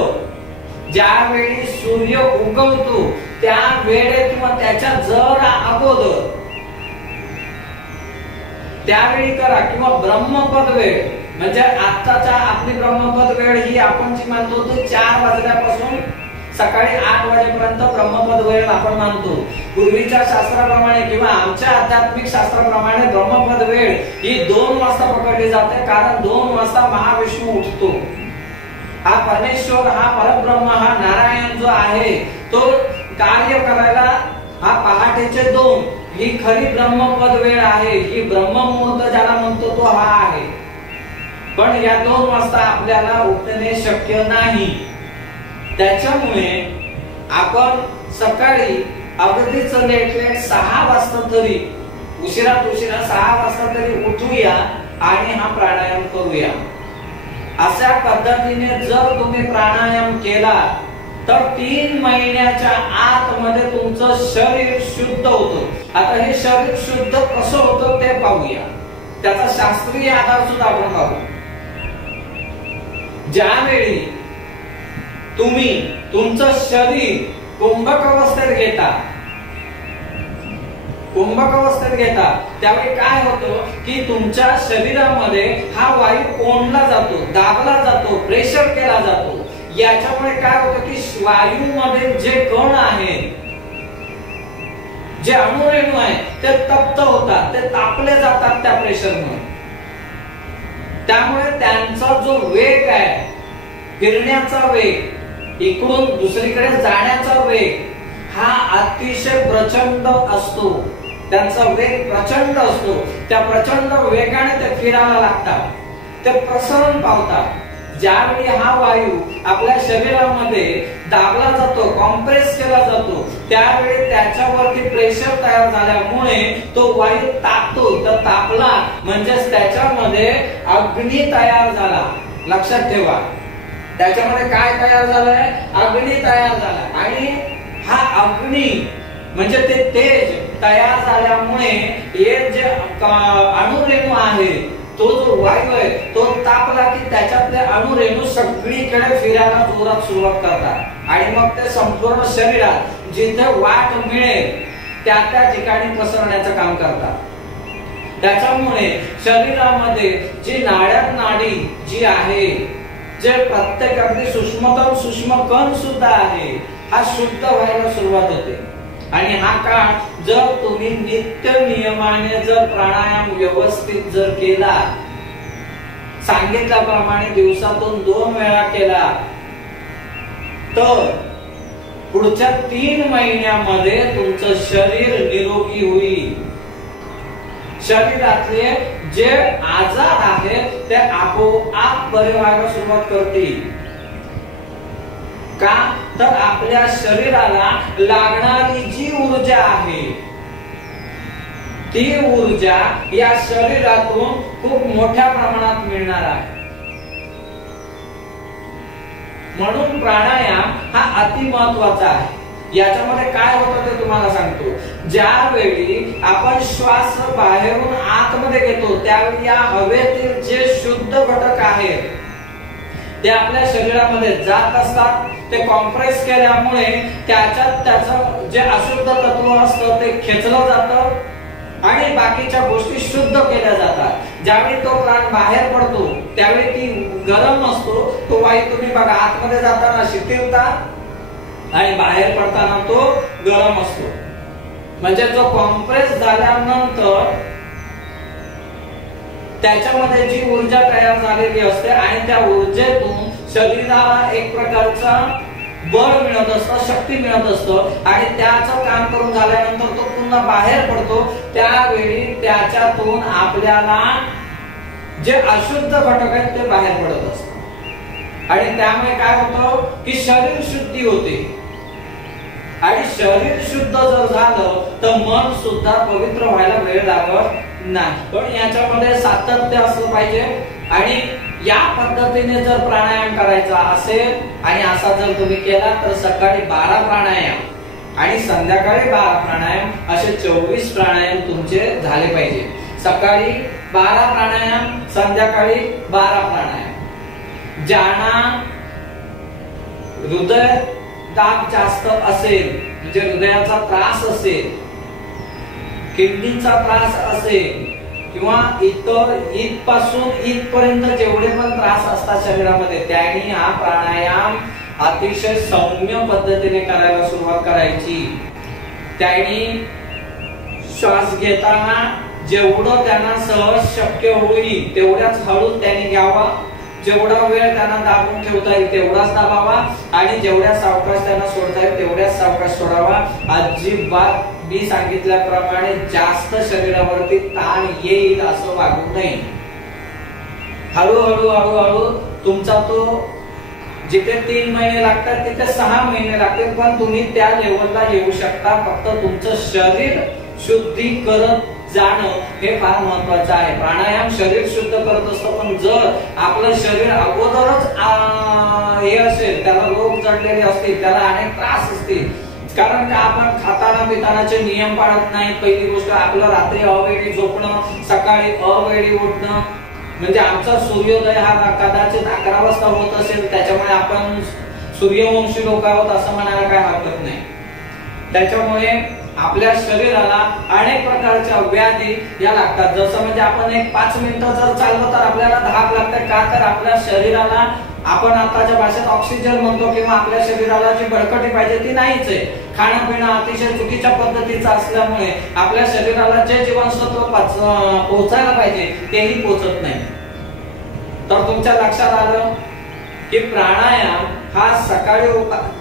ज्यावेळी सूर्य उगवतो त्या वेळेत किंवा त्याच्या जरा अगोदर त्यावेळी करा किंवा ब्रह्मपद वेळ म्हणजे आत्ताच्या आपली ब्रह्मपद वेळ ही आपण जी मानतो ती 4 वाजल्यापासून सकाळी 8 वाजेपर्यंत ब्रह्मपद वेळ आपण मानतो. पूर्वीच्या शास्त्राप्रमाणे किंवा आमच्या आध्यात्मिक शास्त्राप्रमाणे ब्रह्मपद वेळ ही 2 वाजता पकडली जाते. कारण 2 वाजता महाविष्णू उठतो. हा परमेश्वर, हा परब्रह्म, हा नारायण जो आहे तो कार्य करायला हा पहाटेचे 2 ही खरी ब्रह्मपद वेळ आहे. ही ब्रह्ममुहूर्त ज्याला म्हणतो तो हा आहे. पण या 2 वाजता आपल्याला उठणे शक्य नाही. त्याच्यामुळे आपण सकाळी अगदीच लेट 6 वाजता तरी उशिरात उशिरा 6 वाजता तरी उठूया आणि हा प्राणायाम करूया. अशा पद्धतीने जर तुम्ही प्राणायाम केला तर 3 महिन्याच्या आतमध्ये तुमचं शरीर शुद्ध होतं. आता हे शरीर शुद्ध कसं होतं ते पाहूया. त्याचा शास्त्रीय आधार सुद्धा आपण पाहू. ज्यावेळी तुम्ही तुमचं शरीर कुंभक अवस्थेत घेता त्यावेळी काय होतं की तुमच्या शरीरामध्ये हा वायू कोंडला जातो, दाबला जातो, प्रेशर केला जातो. याच्यामुळे काय होतं की वायूमध्ये जे कण आहेत, जे अणुरेणू आहेत ते तप्त होतात, ते तापले जातात त्या प्रेशरमुळे. त्यामुळे त्यांचा जो वेग आहे, फिरण्याचा वेग, इकडून दुसरीकडे जाण्याचा वेग हा अतिशय प्रचंड असतो. त्यांचा वेग प्रचंड असतो. त्या प्रचंड वेगाने ते फिरायला लागतात, ते प्रसरण पावतात. ज्यावेळी हा वायू आपल्या शरीरामध्ये दाबला जातो, कॉम्प्रेस केला जातो, त्यावेळी त्याच्यावरती प्रेशर तयार झाल्यामुळे तो वायू तापतो. तर तापला म्हणजेच त्याच्यामध्ये अग्नी तयार झाला. लक्षात ठेवा, त्याच्यामध्ये काय तयार झालंय? अग्नी तयार झाला. आणि हा अग्नी म्हणजे ते तेज तयार झाल्यामुळे हे जे अणुरेणू आहे, तो जो वायू आहे तो तापला की त्याच्यातले अणुरेणू सगळीकडे फिरायला जोरात सुरुवात करतात आणि मग ते संपूर्ण शरीरात जिथे वाट मिळेल त्या त्या ठिकाणी पसरण्याचं काम करतात. त्याच्यामुळे शरीरामध्ये जी नाड्यात नाडी जी आहे, जे प्रत्येक अगदी सूक्ष्मतम सूक्ष्म कण सुद्धा आहे, हा शुद्ध व्हायला सुरुवात होते. आणि हा काळ जर तुम्ही नित्य नियमाने जर प्राणायाम व्यवस्थित जर केला, सांगितल्याप्रमाणे दिवसातून 2 वेळा केला, तर पुढच्या 3 महिन्यामध्ये तुमचं शरीर निरोगी होईल. शरीरातले जे आजार आहेत ते आपोआप बरे व्हायला सुरुवात करतील. का? तर आपल्या शरीराला लागणारी जी ऊर्जा आहे ती ऊर्जा या शरीरातून खूप मोठ्या प्रमाणात मिळणार आहे. म्हणून प्राणायाम हा अति महत्वाचा आहे. याच्यामध्ये काय होतं ते तुम्हाला सांगतो. ज्यावेळी आपण श्वास बाहेरून आतमध्ये घेतो त्यावेळी या हवेतील जे शुद्ध घटक आहेत ते आपल्या शरीरामध्ये जात असतात. ते कॉम्प्रेस केल्यामुळे त्याच्यात त्याचं जे अशुद्ध तत्व असतं ते खेचलं जातं आणि बाकीच्या गोष्टी शुद्ध केल्या जातात. ज्यावेळी तो प्राण बाहेर पडतो त्यावेळी ती गरम असतो. तो वायू तुम्ही बघा आतमध्ये जाताना शिथिलता आणि बाहेर पडताना तो गरम असतो. म्हणजे जो कॉम्प्रेस झाल्यानंतर त्याच्यामध्ये जी ऊर्जा तयार झालेली असते आणि त्या ऊर्जेतून शरीराला एक प्रकारचा बळ मिळत असतं, शक्ती मिळत असतं आणि त्याचं काम करून झाल्यानंतर तो पुन्हा बाहेर पडतो. त्यावेळी त्याच्यातून आपल्याला जे अशुद्ध घटक आहेत ते बाहेर पडत असतात आणि त्यामुळे काय होतं की शरीर शुद्धी होते. आणि शरीर शुद्ध जर झालं तर मन सुद्धा पवित्र व्हायला वेळ लागत नाही. पण याच्यामध्ये सातत्य असलं पाहिजे आणि या पद्धतीने जर प्राणायाम करायचा असेल आणि असा जर तुम्ही केला तर सकाळी 12 प्राणायाम आणि संध्याकाळी 12 प्राणायाम असे 24 प्राणायाम तुमचे झाले पाहिजे. सकाळी 12 प्राणायाम, संध्याकाळी 12 प्राणायाम. ज्यांना हृदय दाब जास्त असेल म्हणजे हृदयाचा त्रास असेल, किडनीचा त्रास असेल किंवा इतर इथपासून इथपर्यंत जेवढे पण त्रास असतात शरीरामध्ये त्यांनी हा प्राणायाम अतिशय सौम्य पद्धतीने करायला सुरुवात करायची. त्यांनी श्वास घेताना जेवढं त्यांना सहज शक्य होईल तेवढ्याच हळू त्यांनी घ्यावा. जेवढा वेळ त्यांना दाबून ठेवता येईल तेवढाच दाबावा आणि जेवढ्या सावकाश त्यांना सोडता येईल तेवढ्याच सावकाश सोडावा. अजिबात मी सांगितल्याप्रमाणे जास्त शरीरावरती ताण येईल असं वागू नये. हळूहळू हळूहळू तुमचा तो जिथे 3 महिने लागतात तिथे 6 महिने लागतील पण तुम्ही त्या लेवलला येऊ शकता. फक्त तुमचं शरीर शुद्धी करत जाणं हे फार महत्वाचं आहे. प्राणायाम शरीर शुद्ध करत असतो पण जर आपलं शरीर अगोदरच हे असेल, त्याला रोग जडलेले असतील, त्याला अनेक त्रास असतील कारण का आपण खाताना पितानाचे नियम पाळत नाही. पहिली गोष्ट आपलं रात्री अवेळी झोपणं, सकाळी अवेळी उठणं. म्हणजे आमचा सूर्योदय हा कदाचित 11 वाजता होत असेल त्याच्यामुळे आपण सूर्यवंशी लोक आहोत असं म्हणायला काय हरकत नाही. त्याच्यामुळे आपल्या शरीराला अनेक प्रकारच्या व्याधी या लागतात. जसं म्हणजे आपण एक 5 मिनिटं जर चाललो तर आपल्याला धाप लागते. का तर आपल्या शरीराला आपण आताच्या भाषेत ऑक्सिजन म्हणतो किंवा आपल्या शरीराला जी बळकटी पाहिजे ती नाहीच आहे. खाणं पिणं अतिशय चुकीच्या पद्धतीचं असल्यामुळे आपल्या शरीराला जे जीवनसत्व पोहोचायला पाहिजे तेही पोहोचत नाही. तर तुमच्या लक्षात आलं की प्राणायाम हा सकाळी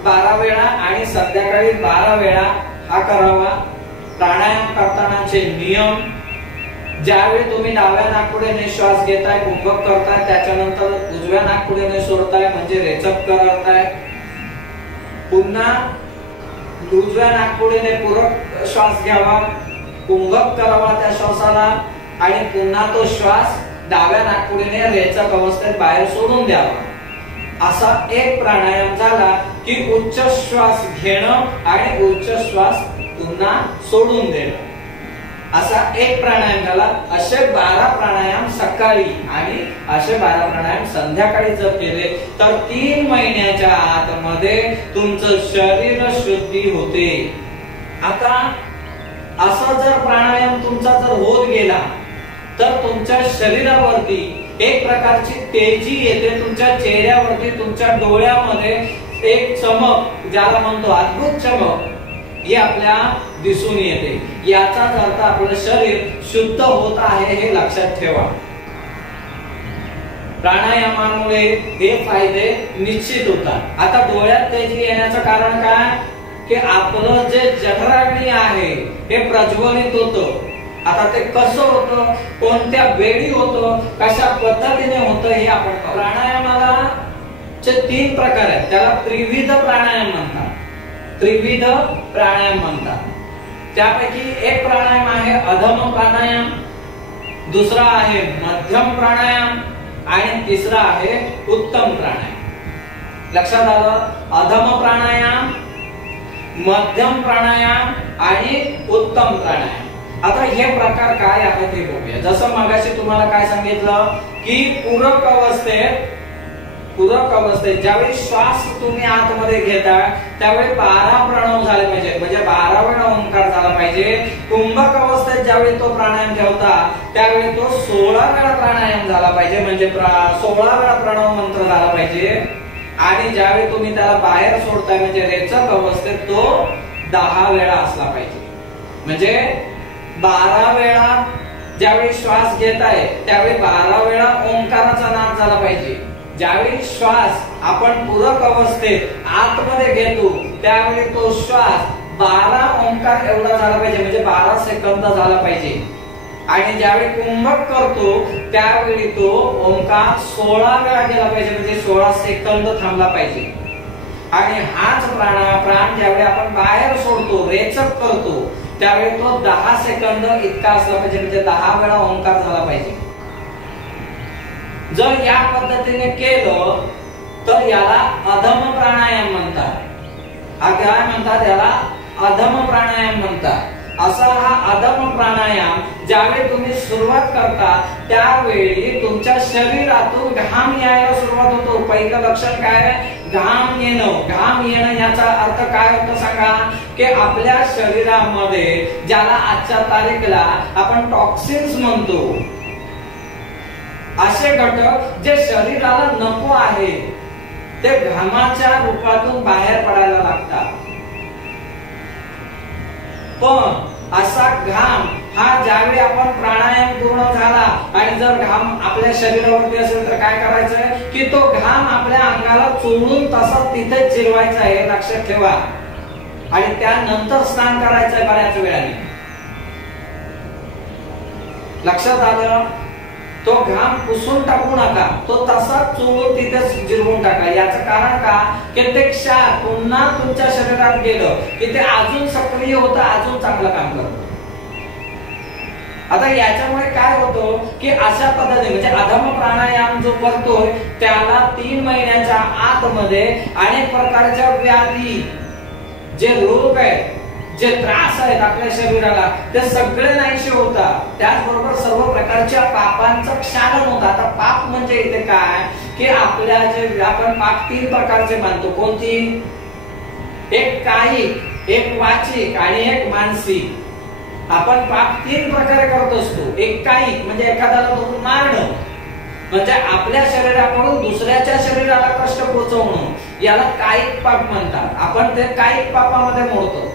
12 वेळा आणि संध्याकाळी 12 वेळा हा करावा. प्राणायाम करतानाचे नियम, ज्यावेळी तुम्ही डाव्या नाकपुडीने श्वास घेताय, कुंभक करताय, त्याच्यानंतर उजव्या नाकपुडीने सोडताय म्हणजे रेचक करताय. पुन्हा उजव्या नाकपुडीने पूरक श्वास घ्यावा, कुंभक करावा त्या श्वासाला आणि पुन्हा तो श्वास डाव्या नाकपुडीने रेचक अवस्थेत बाहेर सोडून द्यावा. असा एक प्राणायाम झाला की उच्च श्वास घेणं आणि उच्च श्वास पुन्हा सोडून देणं असा एक प्राणायाम झाला. असे 12 प्राणायाम सकाळी आणि असे 12 प्राणायाम संध्याकाळी जर केले तर 3 महिन्याच्या आतमध्ये तुमचं शरीर शुद्धी होते. आता असा जर प्राणायाम तुमचा जर होत गेला तर तुमच्या शरीरावरती एक प्रकारची तेजी येते. तुमच्या चेहऱ्यावरती, तुमच्या डोळ्यामध्ये एक चमक, ज्याला म्हणतो अद्भुत चमक, ही आपल्या दिसून येते. याचाच अर्थ आपलं शरीर शुद्ध होत आहे हे लक्षात ठेवा. प्राणायामामुळे हे फायदे निश्चित होतात. आता डोळ्यात तेजी येण्याचं कारण काय की आपलं जे जठराग्नी आहे हे प्रज्वलित होतं. आता ते कसं होतं, कोणत्या वेळी होतं, कशा पद्धतीने होतं हे आपण प्राणायामाला 3 प्रकार आहेत. त्याला त्रिविध प्राणायाम म्हणतात. त्रिविध प्राणायाम म्हणतात. त्यापैकी एक प्राणायाम आहे अधम प्राणायाम, दुसरा आहे मध्यम प्राणायाम आणि तिसरा आहे उत्तम प्राणायाम. लक्षात आलं? अधम प्राणायाम, मध्यम प्राणायाम आणि उत्तम प्राणायाम. आता हे प्रकार काय आहेत ते बघूया. जसं मगाशी तुम्हाला काय सांगितलं की पूरक अवस्थेत ज्यावेळी श्वास तुम्ही आतमध्ये घेता त्यावेळी 12 प्रणव झाले पाहिजे, म्हणजे 12 वेळा ओंकार झाला पाहिजे. कुंभक अवस्थेत ज्यावेळी तो प्राणायाम ठेवता त्यावेळी तो 16 वेळा प्राणायाम झाला पाहिजे, म्हणजे 16 वेळा प्रणव मंत्र झाला पाहिजे. आणि ज्यावेळी तुम्ही त्याला बाहेर सोडताय म्हणजे रेचक अवस्थेत तो 10 वेळा असला पाहिजे. म्हणजे 12 वेळा ज्यावेळी श्वास घेताय त्यावेळी 12 वेळा ओंकाराचा नाद झाला पाहिजे. ज्यावेळी श्वास आपण पूरक अवस्थेत आतमध्ये घेतो त्यावेळी तो श्वास 12 ओंकार एवढा झाला पाहिजे, म्हणजे 12 सेकंद झाला पाहिजे. आणि ज्यावेळी कुंभक करतो त्यावेळी तो ओंकार 16 वेळा गेला पाहिजे, म्हणजे 16 सेकंद थांबला पाहिजे. आणि हाच प्राण ज्यावेळी आपण बाहेर सोडतो रेचक करतो त्यावेळी तो 10 सेकंद इतका असला पाहिजे, म्हणजे 10 वेळा ओंकार झाला पाहिजे. जर या पद्धतीने केलं तर याला अधम प्राणायाम म्हणतात. हा काय म्हणतात? याला अधम प्राणायाम म्हणतात. असा हा अधम प्राणायाम ज्यावेळी तुम्ही सुरुवात करता त्यावेळी तुमच्या शरीरातून घाम यायला सुरुवात होतो. पहिलं लक्षण काय? घाम येणं. घाम येणं याचा अर्थ काय होतो सांगा? की आपल्या शरीरामध्ये ज्याला आजच्या तारीखला आपण टॉक्सिन्स म्हणतो, असे घटक जे शरीराला नको आहे ते घामाच्या रूपातून बाहेर पडायला लागतात. पण असा घाम हा ज्यावेळी आपण प्राणायाम पूर्ण झाला आणि जर घाम आपल्या शरीरावरती असेल तर काय करायचंय की तो घाम आपल्या अंगाला चोळून तसा तिथे जिरवायचा आहे, हे लक्षात ठेवा. आणि त्यानंतर स्नान करायचंय बऱ्याच वेळाने. लक्षात आलं? तो घाम पुसून टाकू नका, तो तसा चोळून तिथे जिरवून टाका. याचं कारण का? की ते क्षार पुन्हा तुमच्या शरीरात गेलं की ते अजून सक्रिय होतं, अजून चांगलं काम करतं. आता याच्यामुळे काय होतं की अशा पद्धतीने म्हणजे अधम प्राणायाम जो करतोय त्याला 3 महिन्याच्या आतमध्ये अनेक प्रकारच्या व्याधी, जे रोग आहेत, जे त्रास आहेत आपल्या शरीराला, ते सगळे नाहीसे होतात. त्याचबरोबर सर्व प्रकारच्या पापांचं क्षालन होतं. आता पाप म्हणजे इथे काय की आपल्या जे आपण पाप 3 प्रकारचे मानतो. कोणती? एक कायिक, एक वाचिक आणि एक मानसिक. आपण पाप 3 प्रकारे करत असतो. एक कायिक म्हणजे एखाद्याला धरून मारणं, म्हणजे आपल्या शरीराकडून दुसऱ्याच्या शरीराला कष्ट पोहोचवणं, याला कायिक पाप म्हणतात. आपण ते कायिक पापामध्ये मोडतो.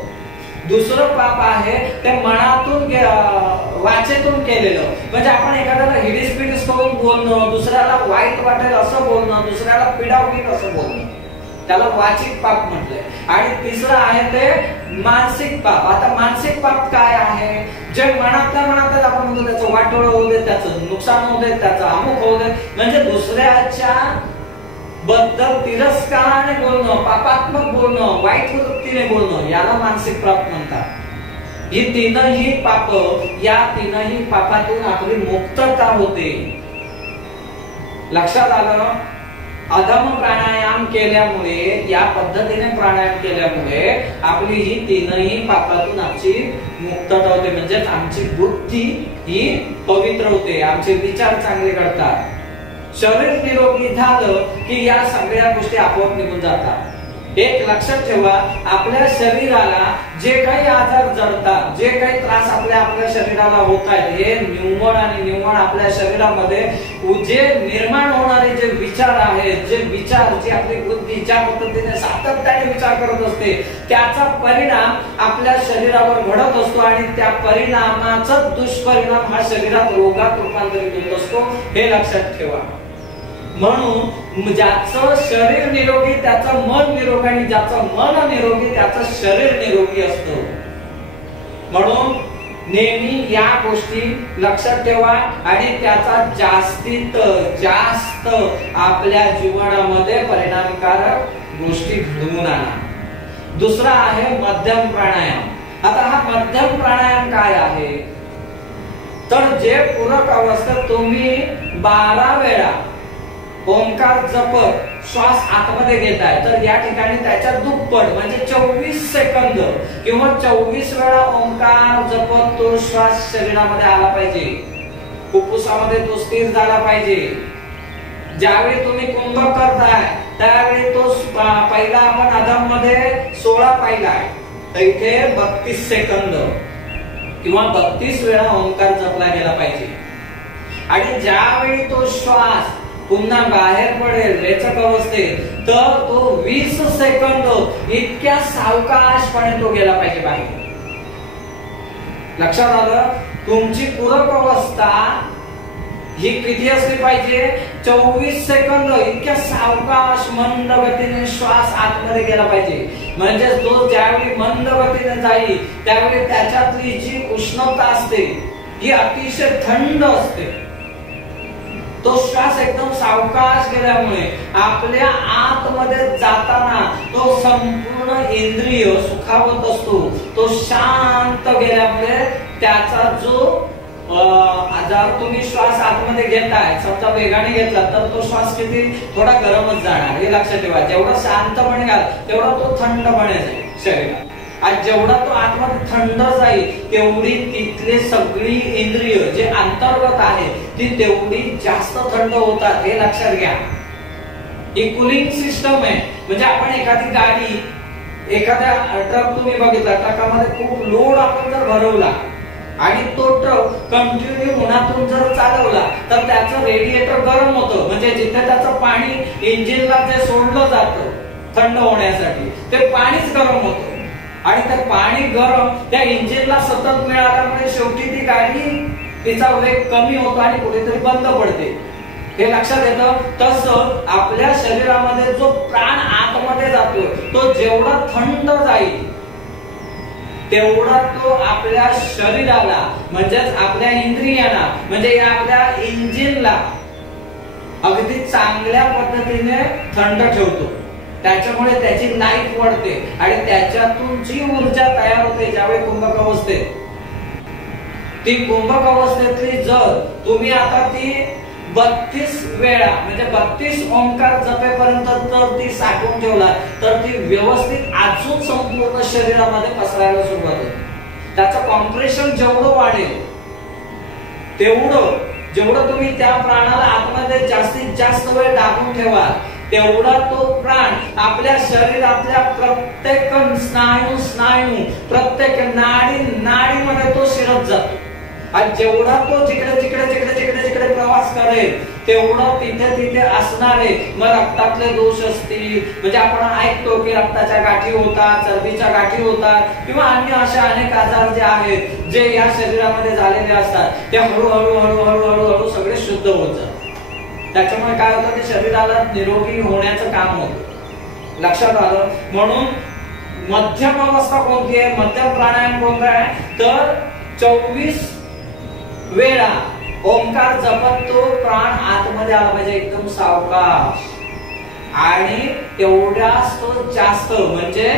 दुसरं पाप आहे ते मनातून वाचेतून केलेलं, म्हणजे आपण एखाद्याला हिडीस पिडीस करून बोलणं, दुसऱ्याला वाईट वाटेल असं बोलणं, दुसऱ्याला पीडा होईल असं बोलणं, त्याला वाचिक पाप म्हटलंय. आणि तिसरं आहे ते मानसिक पाप. आता मानसिक पाप काय आहे? जे मनातल्या मनातच आपण म्हणतो त्याचं वाटोळ होऊ दे, त्याचं नुकसान होऊ दे, त्याचं अमुक होऊ दे, म्हणजे दुसऱ्याच्या बद्दल तिरस्काराने बोलणं, पापात्मक बोलणं, वाईट वृत्तीने बोलणं, याला मानसिक पाप म्हणतात. ही तीनही पाप, या तीनही पापातून आपली मुक्तता होते. लक्षात आलं? अधम प्राणायाम केल्यामुळे, या पद्धतीने प्राणायाम केल्यामुळे आपली ही तीनही पापातून आमची मुक्तता होते, म्हणजेच आमची बुद्धी ही पवित्र होते, आमचे विचार चांगले घडतात. शरीर निरोगी झालं की या सगळ्या गोष्टी आपोआप निघून जातात. एक लक्षात ठेवा, आपल्या शरीराला जे काही आजार जडतात, जे काही त्रास आपल्या शरीराला होत आहेत, हे निव्वळ आणि निव्वळ आपल्या शरीरामध्ये जे निर्माण होणारे जे विचार आहेत, जे विचार, जी आपली बुद्धी ज्या पद्धतीने सातत्याने विचार करत असते, त्याचा परिणाम आपल्या शरीरावर घडत असतो आणि त्या परिणामाचा दुष्परिणाम हा शरीरात रोगात रूपांतरित होत असतो, हे लक्षात ठेवा. म्हणून ज्याचं शरीर निरोगी त्याचं मन निरोगी, आणि ज्याचं मन निरोगी त्याचं शरीर निरोगी असतं. म्हणून नेहमी या गोष्टी लक्षात ठेवा आणि त्याचा जास्तीत जास्त आपल्या जीवनामध्ये परिणामकारक गोष्टी घडवून आणा. दुसरा आहे मध्यम प्राणायाम. आता हा मध्यम प्राणायाम काय आहे, तर जे पूरक अवस्थेत तुम्ही 12 वेळा ओंकार जपत श्वास आतमध्ये घेताय, तर या ठिकाणी त्याच्या दुप्पट म्हणजे 24 सेकंद किंवा 24 वेळा ओंकार जपत तो श्वास शरीरामध्ये आला पाहिजे, फुफ्फुसामध्ये तो स्थिर झाला पाहिजे. ज्यावेळी तुम्ही कुंभ करताय त्यावेळी तो पहिला आपण अधममध्ये 16 पाहिलाय, तर इथे 32 सेकंद किंवा 32 वेळा ओंकार जपला गेला पाहिजे. आणि ज्यावेळी तो श्वास पुन्हा बाहेर पडेल रेचक अवस्थेत, तर तो 20 सेकंद इतक्या सावकाशपणे तो गेला पाहिजे बाहेर. लक्षात आलं? तुमची पूरक अवस्था ही किती असली पाहिजे, 24 सेकंद इतक्या सावकाश मंद गतीने श्वास आतमध्ये गेला पाहिजे. म्हणजे तो ज्यावेळी मंद गतीने जाईल त्यावेळी त्याच्यातली जी उष्णता असते ही अतिशय थंड असते. तो श्वास एकदम सावकाश गेल्यामुळे आपल्या आतमध्ये जाताना तो संपूर्ण इंद्रिय सुखावत असतो. तो शांत गेल्यामुळे त्याचा जो जर तुम्ही श्वास आतमध्ये घेताय, समजा वेगाने घेतला तर तो श्वास किती थोडा गरमच जाणार, हे लक्षात ठेवा. जेवढा शांतपणे घाल तेवढा तो थंडपणे जाईल शरीरात. आणि जेवढा तो आतमध्ये थंड जाईल तेवढी तिथले सगळी इंद्रिय जे अंतर्गत आहे ती तेवढी जास्त थंड होतात, हे लक्षात घ्या. ही कूलिंग सिस्टम आहे. म्हणजे आपण एखादी गाडी, एखाद्या ट्रक तुम्ही बघितला, ट्रकामध्ये खूप लोड आपण जर भरवला आणि तो ट्रक कंटिन्यू उन्हातून जर चालवला तर त्याचं रेडिएटर गरम होतं. म्हणजे जिथे त्याचं पाणी इंजिनला जे सोडलं जातं थंड होण्यासाठी ते पाणीच गरम होतं. आणि ते पाणी गरम त्या इंजिनला सतत मिळाल्यामुळे शेवटी ती गाडी तिचा वेग कमी होतो आणि कुठेतरी बंद पडते, हे लक्षात येतं. तसं आपल्या शरीरामध्ये जो प्राण आतमध्ये जातो तो जेवढा थंड जाईल तेवढा तो आपल्या शरीराला म्हणजेच आपल्या इंद्रियांना म्हणजे आपल्या इंजिनला अगदी चांगल्या पद्धतीने थंड ठेवतो. त्याच्यामुळे त्याची लाईफ वाढते आणि त्याच्यातून जी ऊर्जा तयार होते ज्यावेळी कुंभक अवस्थेत, ती कुंभक अवस्थेतली जर तुम्ही आता ती 32 वेळा म्हणजे 32 ओंकार जपेपर्यंत तर ती साठवून ठेवला तर ती व्यवस्थित अजून संपूर्ण शरीरामध्ये पसरायला सुरुवात होते. त्याचं कॉम्प्रेशन जेवढं वाढेल तेवढं, जेवढं तुम्ही त्या प्राणाला आतमध्ये जास्तीत जास्त वेळ दाबून ठेवा तेवढा तो प्राण आपल्या शरीरातल्या प्रत्येक स्नायू प्रत्येक नाडीमध्ये तो शिरत जातो. आणि जेवढा तो जिकडे प्रवास करेल तेवढा तिथे असणारे मग रक्तातले दोष असतील, म्हणजे आपण ऐकतो की रक्ताच्या गाठी होतात, चरबीच्या गाठी होतात किंवा अन्य अशा अनेक आजार जे आहेत जे या शरीरामध्ये झालेले असतात ते हळूहळू सगळे शुद्ध होत जातात. त्याच्यामुळे काय होतं की शरीराला निरोगी होण्याचं काम होतं. लक्षात आलं? म्हणून मध्यम अवस्था कोणती आहे, मध्यम प्राणायाम कोणता आहे, तर 24 वेळा ओंकार जपत तो प्राण आतमध्ये आला पाहिजे एकदम सावकाश. आणि तेवढ्याच तो जास्त म्हणजे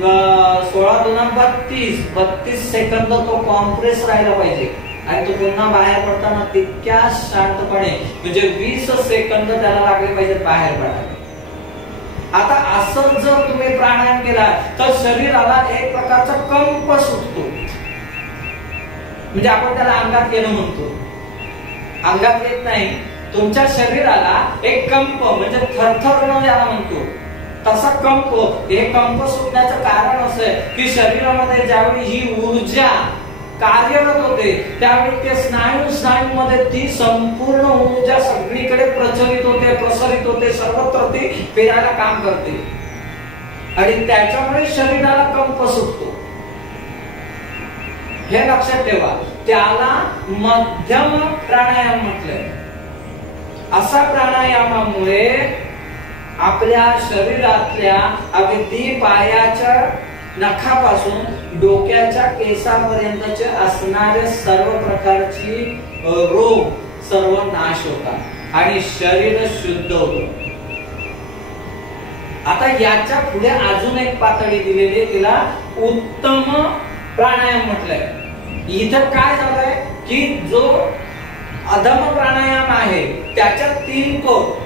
16 दुना 32 सेकंद तो कॉम्प्रेस राहिला पाहिजे. आणि तो पुन्हा बाहेर पडताना तितक्या शांतपणे म्हणजे 20 सेकंद त्याला लागले पाहिजेत बाहेर पडायला. आता असं जर तुम्ही प्राणायाम केला तर शरीराला एक प्रकारचा कंप सुटतो. म्हणजे आपण त्याला अंगात येणं म्हणतो, अंगात येत नाही, तुमच्या शरीराला एक कंप म्हणजे थरथरणं ज्याला म्हणतो तसा कंप. हे कंप सुटण्याचं कारण असं आहे की शरीरामध्ये ज्यावेळी ही ऊर्जा कार्यरत होते त्यावेळी ते स्नायू मध्ये ती संपूर्ण ऊर्जा सगळीकडे प्रचलित होते, प्रसारित होते, सर्वत्र ती फिरायला काम करते आणि त्याच्यामुळे शरीराला कंप सुटतो. हे लक्षात ठेवा. त्याला मध्यम प्राणायाम म्हटलंय. असा प्राणायामामुळे आपल्या शरीरातल्या अगदी पायाच्या नखापासून डोक्याच्या केसापर्यंतचे असणारे सर्व प्रकारची रोग सर्व नाश होतात आणि शरीर शुद्ध होतं. आता याच्या पुढे अजून एक पातळी दिलेली आहे, तिला उत्तम प्राणायाम म्हटलंय. इथं काय झालंय की जो अधम प्राणायाम आहे त्याच्यात 3 पट.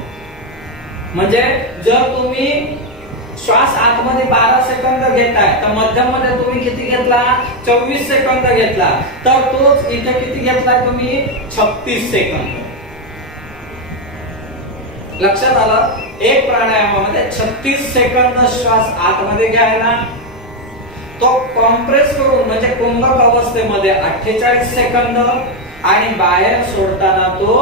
म्हणजे जर तुम्ही श्वास आतमध्ये 12 सेकंद घेताय तर मध्यम मध्ये तुम्ही किती घेतला? 24 सेकंद घेतला. तर तोच इथे किती घेतलाय तुम्ही? 36 सेकंद. लक्षात आलं? एक प्राणायामामध्ये 36 सेकंद श्वास आतमध्ये घ्यायला, तो कॉम्प्रेस करून म्हणजे कुंभक अवस्थेमध्ये 48 सेकंद आणि बाहेर सोडताना तो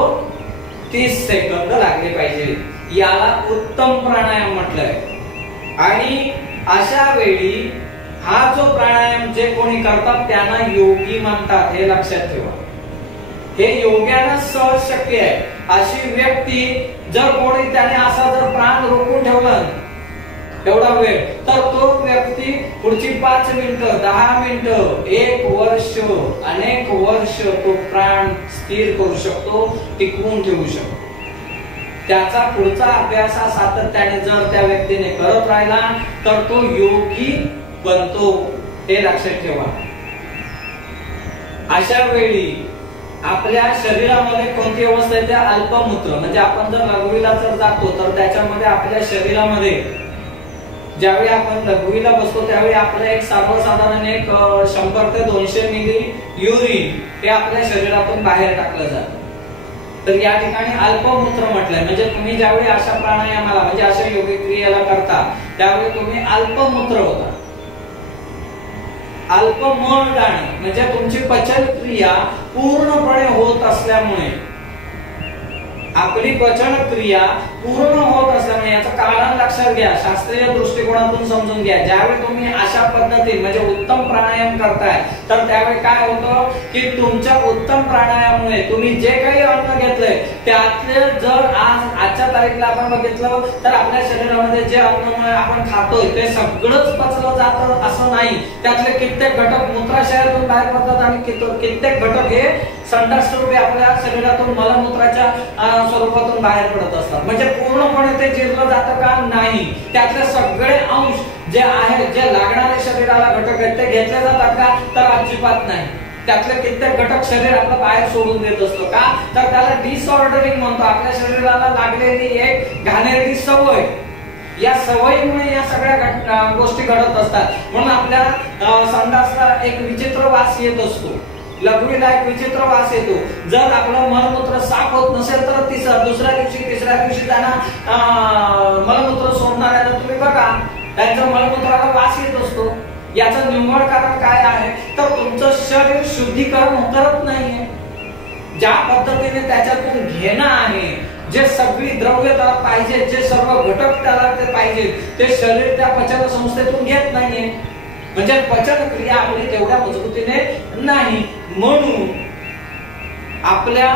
30 सेकंद लागले पाहिजे. याला उत्तम प्राणायाम म्हटलंय. आणि अशा वेळी हा जो प्राणायाम जे कोणी करतात त्यांना योगी म्हणतात, हे लक्षात ठेवा. हे योग्यानं सहज शक्य आहे. अशी व्यक्ती जर कोणी त्याने असा जर प्राण रोखून ठेवला एवढा वेळ, तर तो व्यक्ती पुढची 5 मिनिटं, 10 मिनिटं, 1 वर्ष, अनेक वर्ष तो प्राण स्थिर करू शकतो, टिकवून ठेवू शकतो. त्याचा पुढचा अभ्यास सातत्याने जर त्या व्यक्तीने करत राहिला तर तो योगी बनतो, हे लक्षात ठेवा. अशा वेळी आपल्या शरीरामध्ये कोणती अवस्था येते? अल्पमूत्र. म्हणजे आपण जर लघवीला जर जातो तर त्याच्यामध्ये आपल्या शरीरामध्ये ज्यावेळी आपण लघवीला बसतो त्यावेळी आपल्या एक सर्वसाधारण 100 ते 200 मिली युरिन हे आपल्या शरीरातून बाहेर टाकलं जातं. तर या ठिकाणी अल्पमूत्र म्हटलंय. म्हणजे तुम्ही ज्यावेळी अशा प्राणायामाला म्हणजे अशा योगिक क्रियेला करता त्यावेळी तुम्ही अल्पमूत्र होता. अल्पमळ जाणं म्हणजे तुमची पचन क्रिया पूर्णपणे होत असल्यामुळे, आपली पचन क्रिया पूर्ण होत असल्यामुळे, याचं कारण लक्षात घ्या, शास्त्रीय दृष्टिकोनातून समजून घ्या. ज्यावेळी तुम्ही अशा पद्धतीने म्हणजे उत्तम प्राणायाम करताय तर त्यावेळी काय होतं की तुमच्या उत्तम प्राणायामामुळे तुम्ही जे काही अन्न घेतलंय त्यातले जर आजच्या तारीखला आपण बघितलं तर आपल्या शरीरामध्ये जे अन्न आपण खातोय ते सगळंच पचलं जातं असं नाही. त्यातले कित्येक घटक मूत्राशयातून बाहेर पडतात आणि कित्येक घटक हे संडास स्वरूपी आपल्या शरीरातून मलमूत्राच्या स्वरूपातून बाहेर पडत असतात. म्हणजे पूर्णपणे ते जिरलं जातं का? नाही. त्यातले सगळे अंश जे आहेत, जे लागणारे शरीराला घटक आहेत ते घेतले जातात का? तर अजिबात नाही. त्यातले कित्येक घटक शरीर आपलं बाहेर सोडून देत असतो का? तर त्याला डिसऑर्डरिंग म्हणतो. आपल्या शरीराला लागलेली एक घाणेरडी सवय, या सवयीमुळे या सगळ्या गोष्टी घडत असतात. म्हणून आपल्या संडासला एक विचित्र वास येत असतो, लघवीला एक विचित्र वास येतो. जर आपलं मलमूत्र साफ होत नसेल तर दुसऱ्या दिवशी तिसऱ्या दिवशी त्यांना मलमूत्र सोडणार आहे तर तुम्ही बघा त्यांच्या मलमूत्राला वास येत असतो. याचं निव्वळ कारण काय आहे? तर तुमचं शरीर शुद्धीकरण करत नाहीये. ज्या पद्धतीने त्याच्यातून घेणं आहे, जे सगळी द्रव्य त्याला पाहिजे, जे सर्व घटक त्याला ते पाहिजे ते शरीर त्या पचन संस्थेतून घेत नाहीये. म्हणजे पचन क्रिया आपली तेवढ्या मजबूतीने नाही. म्हणून आपल्या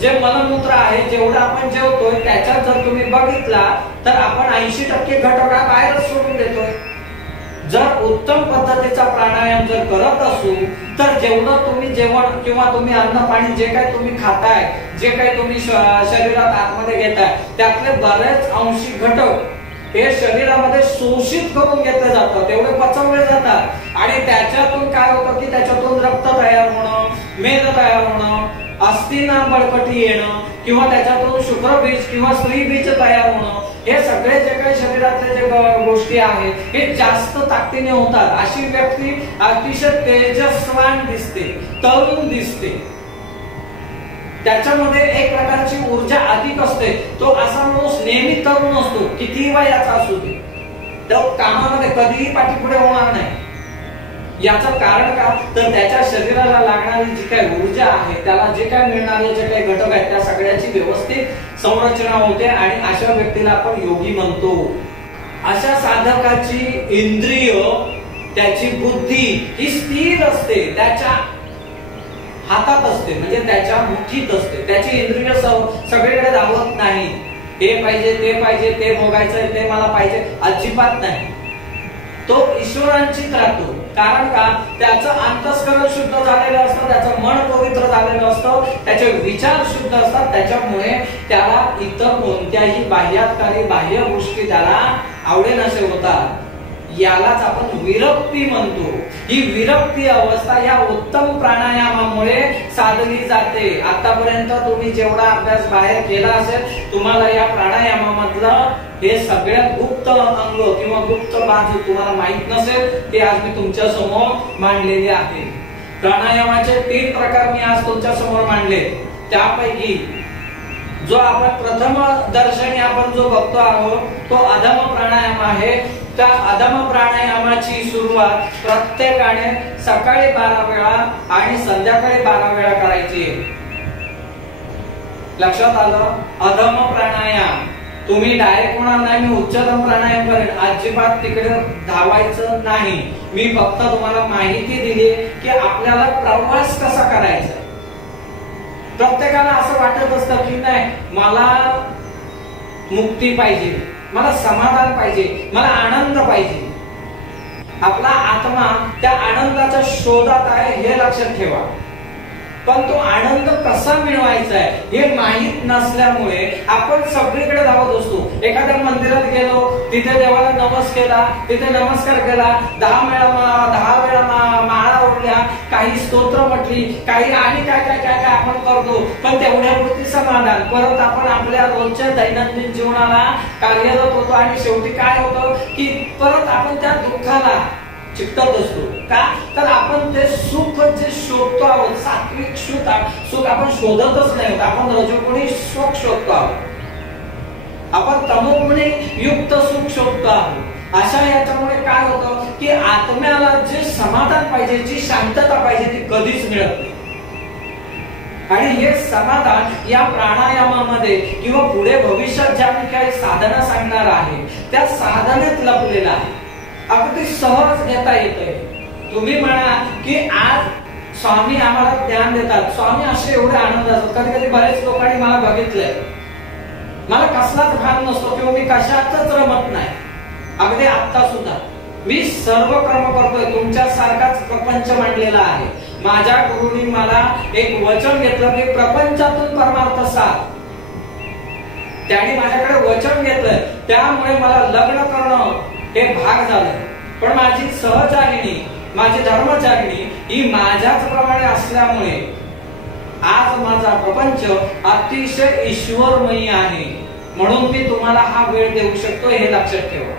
जे मलमूत्र आहे, जेवढं आपण जेवतोय त्याच्यात जर तुम्ही बघितला तर आपण 80% घटक बाहेरच सोडून देतोय. जर उत्तम पद्धतीचा प्राणायाम जर करत असू तर जेवढं तुम्ही जेवण किंवा तुम्ही अन्न पाणी जे काही तुम्ही खाताय, जे काही तुम्ही शरीरात आतमध्ये घेताय त्यातले बरेच अंशी घटक हे शरीरामध्ये शोषित करून घेतले जातात, तेवढे पचवले जातात आणि त्याच्यातून काय होतं की त्याच्यातून रक्त तयार होणं, मेद तयार होणं, अस्थिना बळकटी येणं किंवा त्याच्यातून शुक्रबीज किंवा स्त्रीबीज तयार होणं, हे सगळे जे काही शरीरातले जे गोष्टी आहेत हे जास्त ताकदीने होतात. अशी व्यक्ती अतिशय तेजस्वान दिसते, तरुण दिसते, त्याच्यामध्ये एक प्रकारची ऊर्जा अधिक असते. तो असा माणूस नेहमी तरुण असतो, कितीही वयाचा असू दे, तो कामामध्ये कधीही पाठीपुढे होणार नाही. याचं कारण का? तर त्याच्या शरीराला लागणारी जी काही ऊर्जा आहे, त्याला जे काही मिळणारे जे काही घटक आहेत त्या सगळ्याची व्यवस्थित संरचना होते आणि अशा व्यक्तीला आपण योगी म्हणतो. अशा साधकाची इंद्रिय, त्याची बुद्धी ही स्थिर असते, त्याच्या हातात असते, म्हणजे त्याच्या मुठीत असते. त्याची इंद्रिय सगळीकडे धावत नाही. हे पाहिजे, ते पाहिजे, ते भोगायचंय, ते मला पाहिजे, अजिबात नाही. तो ईश्वरांचीच राहतो. कारण का? त्याचं अंतस्करण शुद्ध झालेलं असतं, त्याचं मन पवित्र झालेलं असतं, त्याचे विचार शुद्ध असतात. त्याच्यामुळे त्याला इतर कोणत्याही बाह्यकारी बाह्य गोष्टी त्याला आवडेनासे होतात. यालाच आपण विरक्ती म्हणतो. ही विरक्ती अवस्था या उत्तम प्राणायामामुळे साधली जाते. आतापर्यंत तुम्ही जेवढा अभ्यास बाहेर केला असेल, तुम्हाला या प्राणायामामधलं हे सगळ्यात गुप्त अंग किंवा गुप्त बाजू तुम्हाला माहित नसेल, ते आज मी तुमच्या समोर मांडलेले आहे. प्राणायामाचे 3 प्रकार मी आज तुमच्या समोर मांडले. त्यापैकी जो आपण प्रथम दर्शनी आपण जो बघतो आहोत तो अधम प्राणायाम आहे. त्या अधम प्राणायामाची सुरुवात प्रत्येकाने सकाळी 12 वेळा आणि संध्याकाळी 12 वेळा करायची. लक्षात आलं? अधम प्राणायाम तुम्ही डायरेक्ट होणार नाही, मी उच्चतम प्राणायाम करेन, अजिबात तिकडे धावायचं नाही. मी फक्त तुम्हाला माहिती दिली की आपल्याला प्रवास कसा करायचा. प्रत्येकाला असं वाटत असतं की नाही, मला मुक्ती पाहिजे, मला समाधान पाहिजे, मला आनंद पाहिजे. आपला आत्मा त्या आनंदाच्या शोधात आहे हे लक्षात ठेवा. पण तो आनंद कसा मिळवायचा आहे हे माहित नसल्यामुळे आपण सगळीकडे धावत असतो. एखाद्या मंदिरात गेलो, तिथे देवाला तिथे नमस्कार केला, 10 वेळा माळा ओढल्या, काही स्तोत्र म्हटली, काही आणि काय काय काय काय आपण करतो. पण तेवढ्यापुरती समाधान. परत आपण आपल्या रोजच्या दैनंदिन जीवनाला कार्यरत होतो आणि शेवटी काय होतं की परत आपण त्या दुःखाला चिकटत असतो. का तर आपण ते सुख जे शोधतो आहोत, सात्विक सुख आपण शोधतच नाही. आपण रजोगुणी सुख शोधतो आहोत, आपण तमोगुणी युक्त सुख शोधतो आहोत. अशा याच्यामुळे काय होतं की आत्म्याला जे समाधान पाहिजे, जी शांतता पाहिजे ती कधीच मिळत नाही. आणि हे समाधान या प्राणायामामध्ये किंवा पुढे भविष्यात ज्या मी काही साधना सांगणार आहे त्या साधनेत लपलेला आहे. अगदी सहज घेता येतंय. तुम्ही म्हणा की आज स्वामी आम्हाला ज्ञान देतात, स्वामी असे एवढे आनंद असतात. कधी कधी बरेच लोकांनी मला बघितलंय, मला कसलाच भान नसतो किंवा मी कशातच रमत नाही. अगदी आता सुद्धा मी सर्व कर्म करतोय, तुमच्यासारखाच प्रपंच मांडलेला आहे. माझ्या गुरुनी मला एक वचन घेतलं की प्रपंचातून परमार्थ साध. त्यांनी माझ्याकडे वचन घेतलंय, त्यामुळे मला लग्न करणं हे भाग झालं. पण माझी सहचारिणी, माझी धर्मचारिणी ही माझ्याच प्रमाणे असल्यामुळे आज माझा प्रपंच अतिशय ईश्वरमयी आहे. म्हणून मी तुम्हाला हा वेळ देऊ शकतो हे लक्षात ठेवा.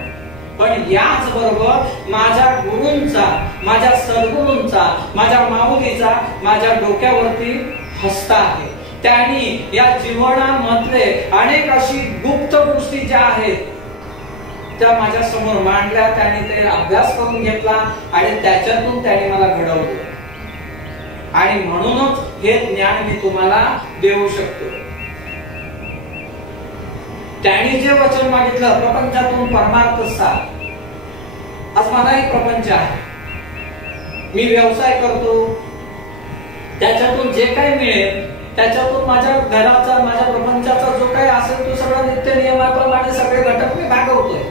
पण याच बरोबर माझ्या गुरूंचा, माझ्या सद्गुरूंचा, माझ्या माऊलीचा माझ्या डोक्यावरती हस्त आहे. त्यांनी या जीवनामधले अनेक अशी गुप्त गोष्टी ज्या आहेत त्या माझ्या समोर मांडल्या. त्यांनी ते अभ्यास करून घेतला आणि त्याच्यातून त्यांनी मला घडवलं. आणि म्हणूनच हे ज्ञान मी तुम्हाला देऊ शकतो. त्यांनी जे वचन मागितलं, प्रपंचातून परमार्थ साध. आज मलाही प्रपंच आहे, मी व्यवसाय करतो, त्याच्यातून जे काही मिळेल त्याच्यातून माझ्या घराचा, माझ्या प्रपंचाचा जो काही असेल तो सगळा नित्य नियमाप्रमाणे सगळे घटक मी भागवतोय.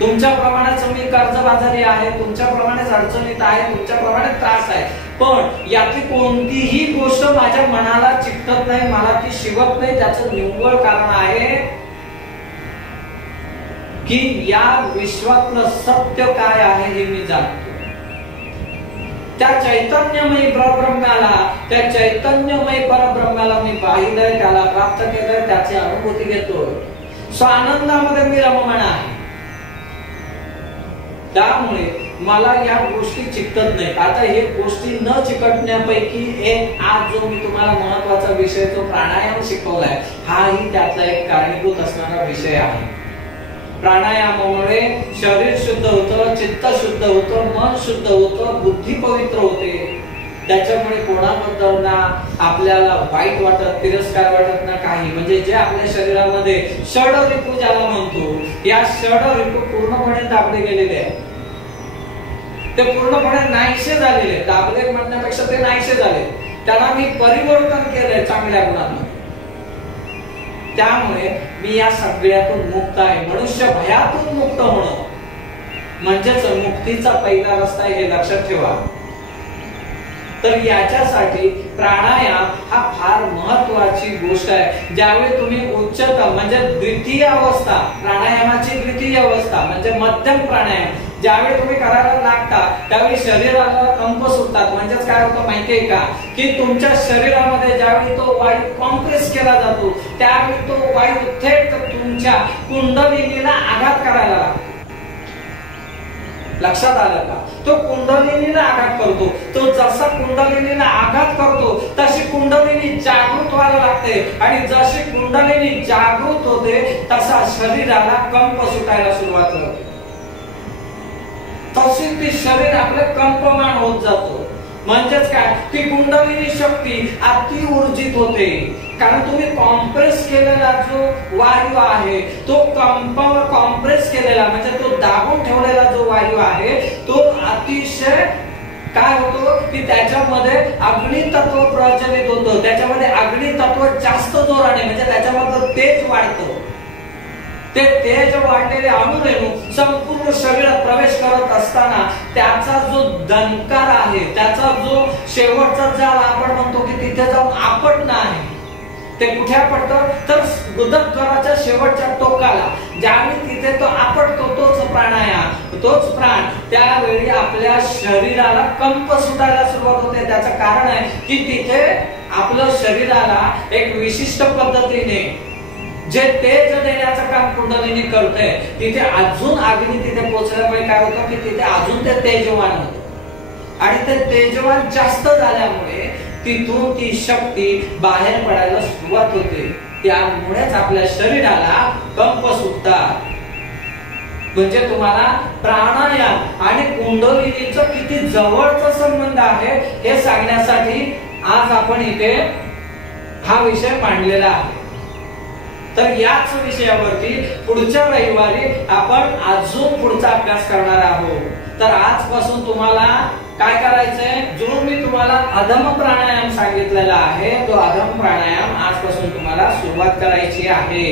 तुमच्याप्रमाणेच मी कर्जबाजारी आहे, तुमच्याप्रमाणेच अडचणीत आहे, तुमच्याप्रमाणे त्रास आहे. पण यातली कोणतीही गोष्ट माझ्या मनाला चिकटत नाही, मला ती शिवत नाही. त्याचं निव्वळ कारण आहे की या विश्वातलं सत्य काय आहे हे मी जाणतो. त्या चैतन्यमयी परब्रह्माला, त्या चैतन्यमयी परब्रह्माला मी पाहिलंय, त्याला प्राप्त केलंय, त्याची अनुभूती घेतोय. स्वानंदामध्ये मी रममाण आहे. त्यामुळे मला या गोष्टी चिकटत नाहीत. आता हे गोष्टी न चिकटण्यापैकी एक आज जो मी तुम्हाला महत्वाचा विषय जो प्राणायाम शिकवलाय, हाही त्यातला एक कारणीभूत असणारा विषय आहे. प्राणायामामुळे शरीर शुद्ध होतं, चित्त शुद्ध होतं, मन शुद्ध होतं, बुद्धी पवित्र होते. त्याच्यामुळे कोणाबद्दल ना आपल्याला वाईट वाटत, तिरस्कार वाटत ना काही. म्हणजे जे आपल्या शरीरामध्ये षड ऋतू ज्याला म्हणतो, या षड ऋतू पूर्णपणे दाबले गेलेले आहेत. ते पूर्णपणे नाहीसे झालेले. दाबले म्हणण्यापेक्षा ते नाहीसे झाले. त्यांना मी परिवर्तन केलंय चांगल्या गुणांमध्ये. त्यामुळे मी या सगळ्यातून मुक्त आहे. मनुष्य भयातून मुक्त होणं म्हणजेच मुक्तीचा पहिला रस्ता हे लक्षात ठेवा. तर याच्यासाठी प्राणायाम हा फार महत्वाची गोष्ट आहे. ज्यावेळी तुम्ही उच्चतम म्हणजे द्वितीय अवस्था, प्राणायामाची द्वितीय अवस्था म्हणजे मध्यम प्राणायाम ज्यावेळी तुम्ही करायला लागता त्यावेळी शरीराला कंप सुटतात. म्हणजेच काय होतं माहितीये का, की तुमच्या शरीरामध्ये ज्यावेळी तो वायू कॉम्प्रेस केला जातो त्यावेळी तो वायू थेट तुमच्या कुंडलिनीला आघात करायला लागतो. लक्षात आलं का? तो कुंडलिनीला आघात करतो. तो जसा कुंडलिनीला आघात करतो तशी कुंडलिनी जागृत व्हायला लागते आणि जशी कुंडलिनी जागृत होते तसा शरीराला कंप सुटायला सुरुवात होते. तशी ती शरीर आपलं कंपमान होत जातो. म्हणजेच काय, ती कुंडलिनी शक्ती अति ऊर्जित होते. कारण तुम्ही कॉम्प्रेस केलेला जो वायू आहे तो कॉम्प्रेस केलेला म्हणजे तो दाबून ठेवलेला जो वायू आहे तो अतिशय काय होतो की त्याच्यामध्ये अग्नी तत्व प्रज्वलित होतं. त्याच्यामध्ये अग्नी तत्व जास्त जोराने म्हणजे त्याच्यामध्ये तेज वाढतं. ते तेज वाढलेले अणुरेणू संपूर्ण शरीरात प्रवेश करत असताना त्याचा जो दणकार आहे, त्याचा जो शेवटचा जाळ आपण म्हणतो की तिथे जाऊन आपटणं आहे, ते कुठे आपटतं तर गुदद्वाराच्या शेवटच्या टोकाला. ज्यावेळी तिथे तो आपटतो तोच प्राणायाम, तोच प्राण, त्यावेळी आपल्या शरीराला कंप सुटायला सुरुवात होते. त्याचं कारण आहे की तिथे आपलं शरीराला एक विशिष्ट पद्धतीने जे तेज देण्याचं काम कुंडलिनी करते तिथे अजून अग्नी तिथे पोहोचल्यामुळे काय होतं की तिथे अजून ते तेजवान होतं आणि ते तेजवान जास्त झाल्यामुळे तिथून ती शक्ती बाहेर पडायला सुरुवात होते. त्यामुळेच आपल्या शरीराला कंप सुटतात. म्हणजे तुम्हाला प्राणायाम आणि कुंडलिनीचं किती जवळचा संबंध आहे हे सांगण्यासाठी आज आपण इथे हा विषय मांडलेला आहे. तर याच विषयावरती पुढच्या रविवारी आपण अजून पुढचा अभ्यास करणार आहोत. तर आजपासून तुम्हाला काय करायचंय, जो मी तुम्हाला अधम प्राणायाम सांगितलेला आहे तो अधम प्राणायाम आजपासून तुम्हाला सुरुवात करायची आहे.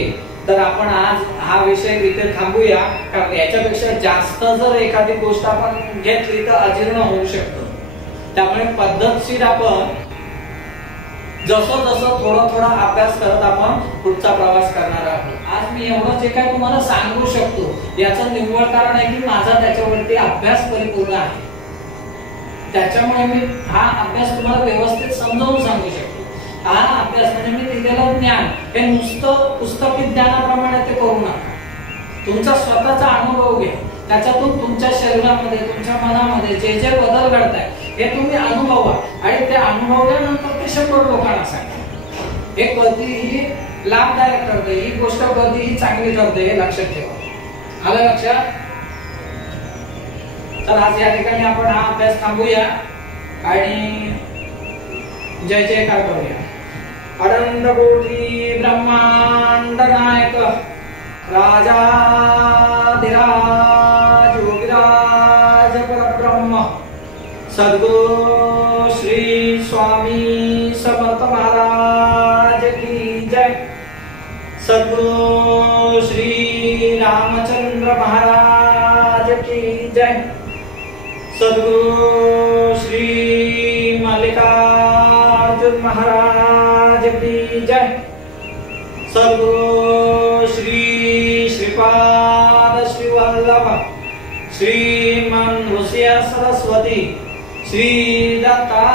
तर आपण आज हा विषय इथे थांबूया, कारण याच्यापेक्षा जास्त जर एखादी गोष्ट आपण घेतली तर अजीर्ण होऊ शकतं. त्यामुळे पद्धतशीर आपण जसं जसं थोडा अभ्यास करत आपण पुढचा प्रवास करणार आहोत. आज मी एवढं जे काय तुम्हाला सांगू शकतो याचं निव्वळ कारण आहे की माझा त्याच्यावरती अभ्यास परिपूर्ण आहे. त्याच्यामुळे मी हा अभ्यास तुम्हाला व्यवस्थित समजावून सांगू शकतो. हा अभ्यास म्हणजे मी दिलेलं ज्ञान हे नुसतं पुस्तकी ज्ञानाप्रमाणे ते करू नका. तुमचा स्वतःचा अनुभव घ्या. त्याच्यातून तुमच्या शरीरामध्ये, तुमच्या मनामध्ये जे जे बदल घडताय हे तुम्ही अनुभवा आणि ते अनुभवल्यानंतर ते 100 लोकांना सांगा. हे कधीही लाभदायक ठरते, ही गोष्ट कधीही चांगली ठरते, हे लक्षात ठेवा. आलं लक्षात? तर आज या ठिकाणी आपण हा अभ्यास थांबूया आणि जय जयकार करूया. अनंत कोटी ब्रह्मांड नायक राजाधिराज योगिराज परब्रह्म सद्गुरु श्री स्वामी समर्थ महाराज की जय. सद्गुरु श्री रामचंद्र महाराज की जय. सद्गुरु श्री मल्लिकार्जुन महाराज की जय. सद्गुरु श्री श्रीपाद श्री वल्लभ श्रीमन ऋषि सरस्वती श्री दत्ता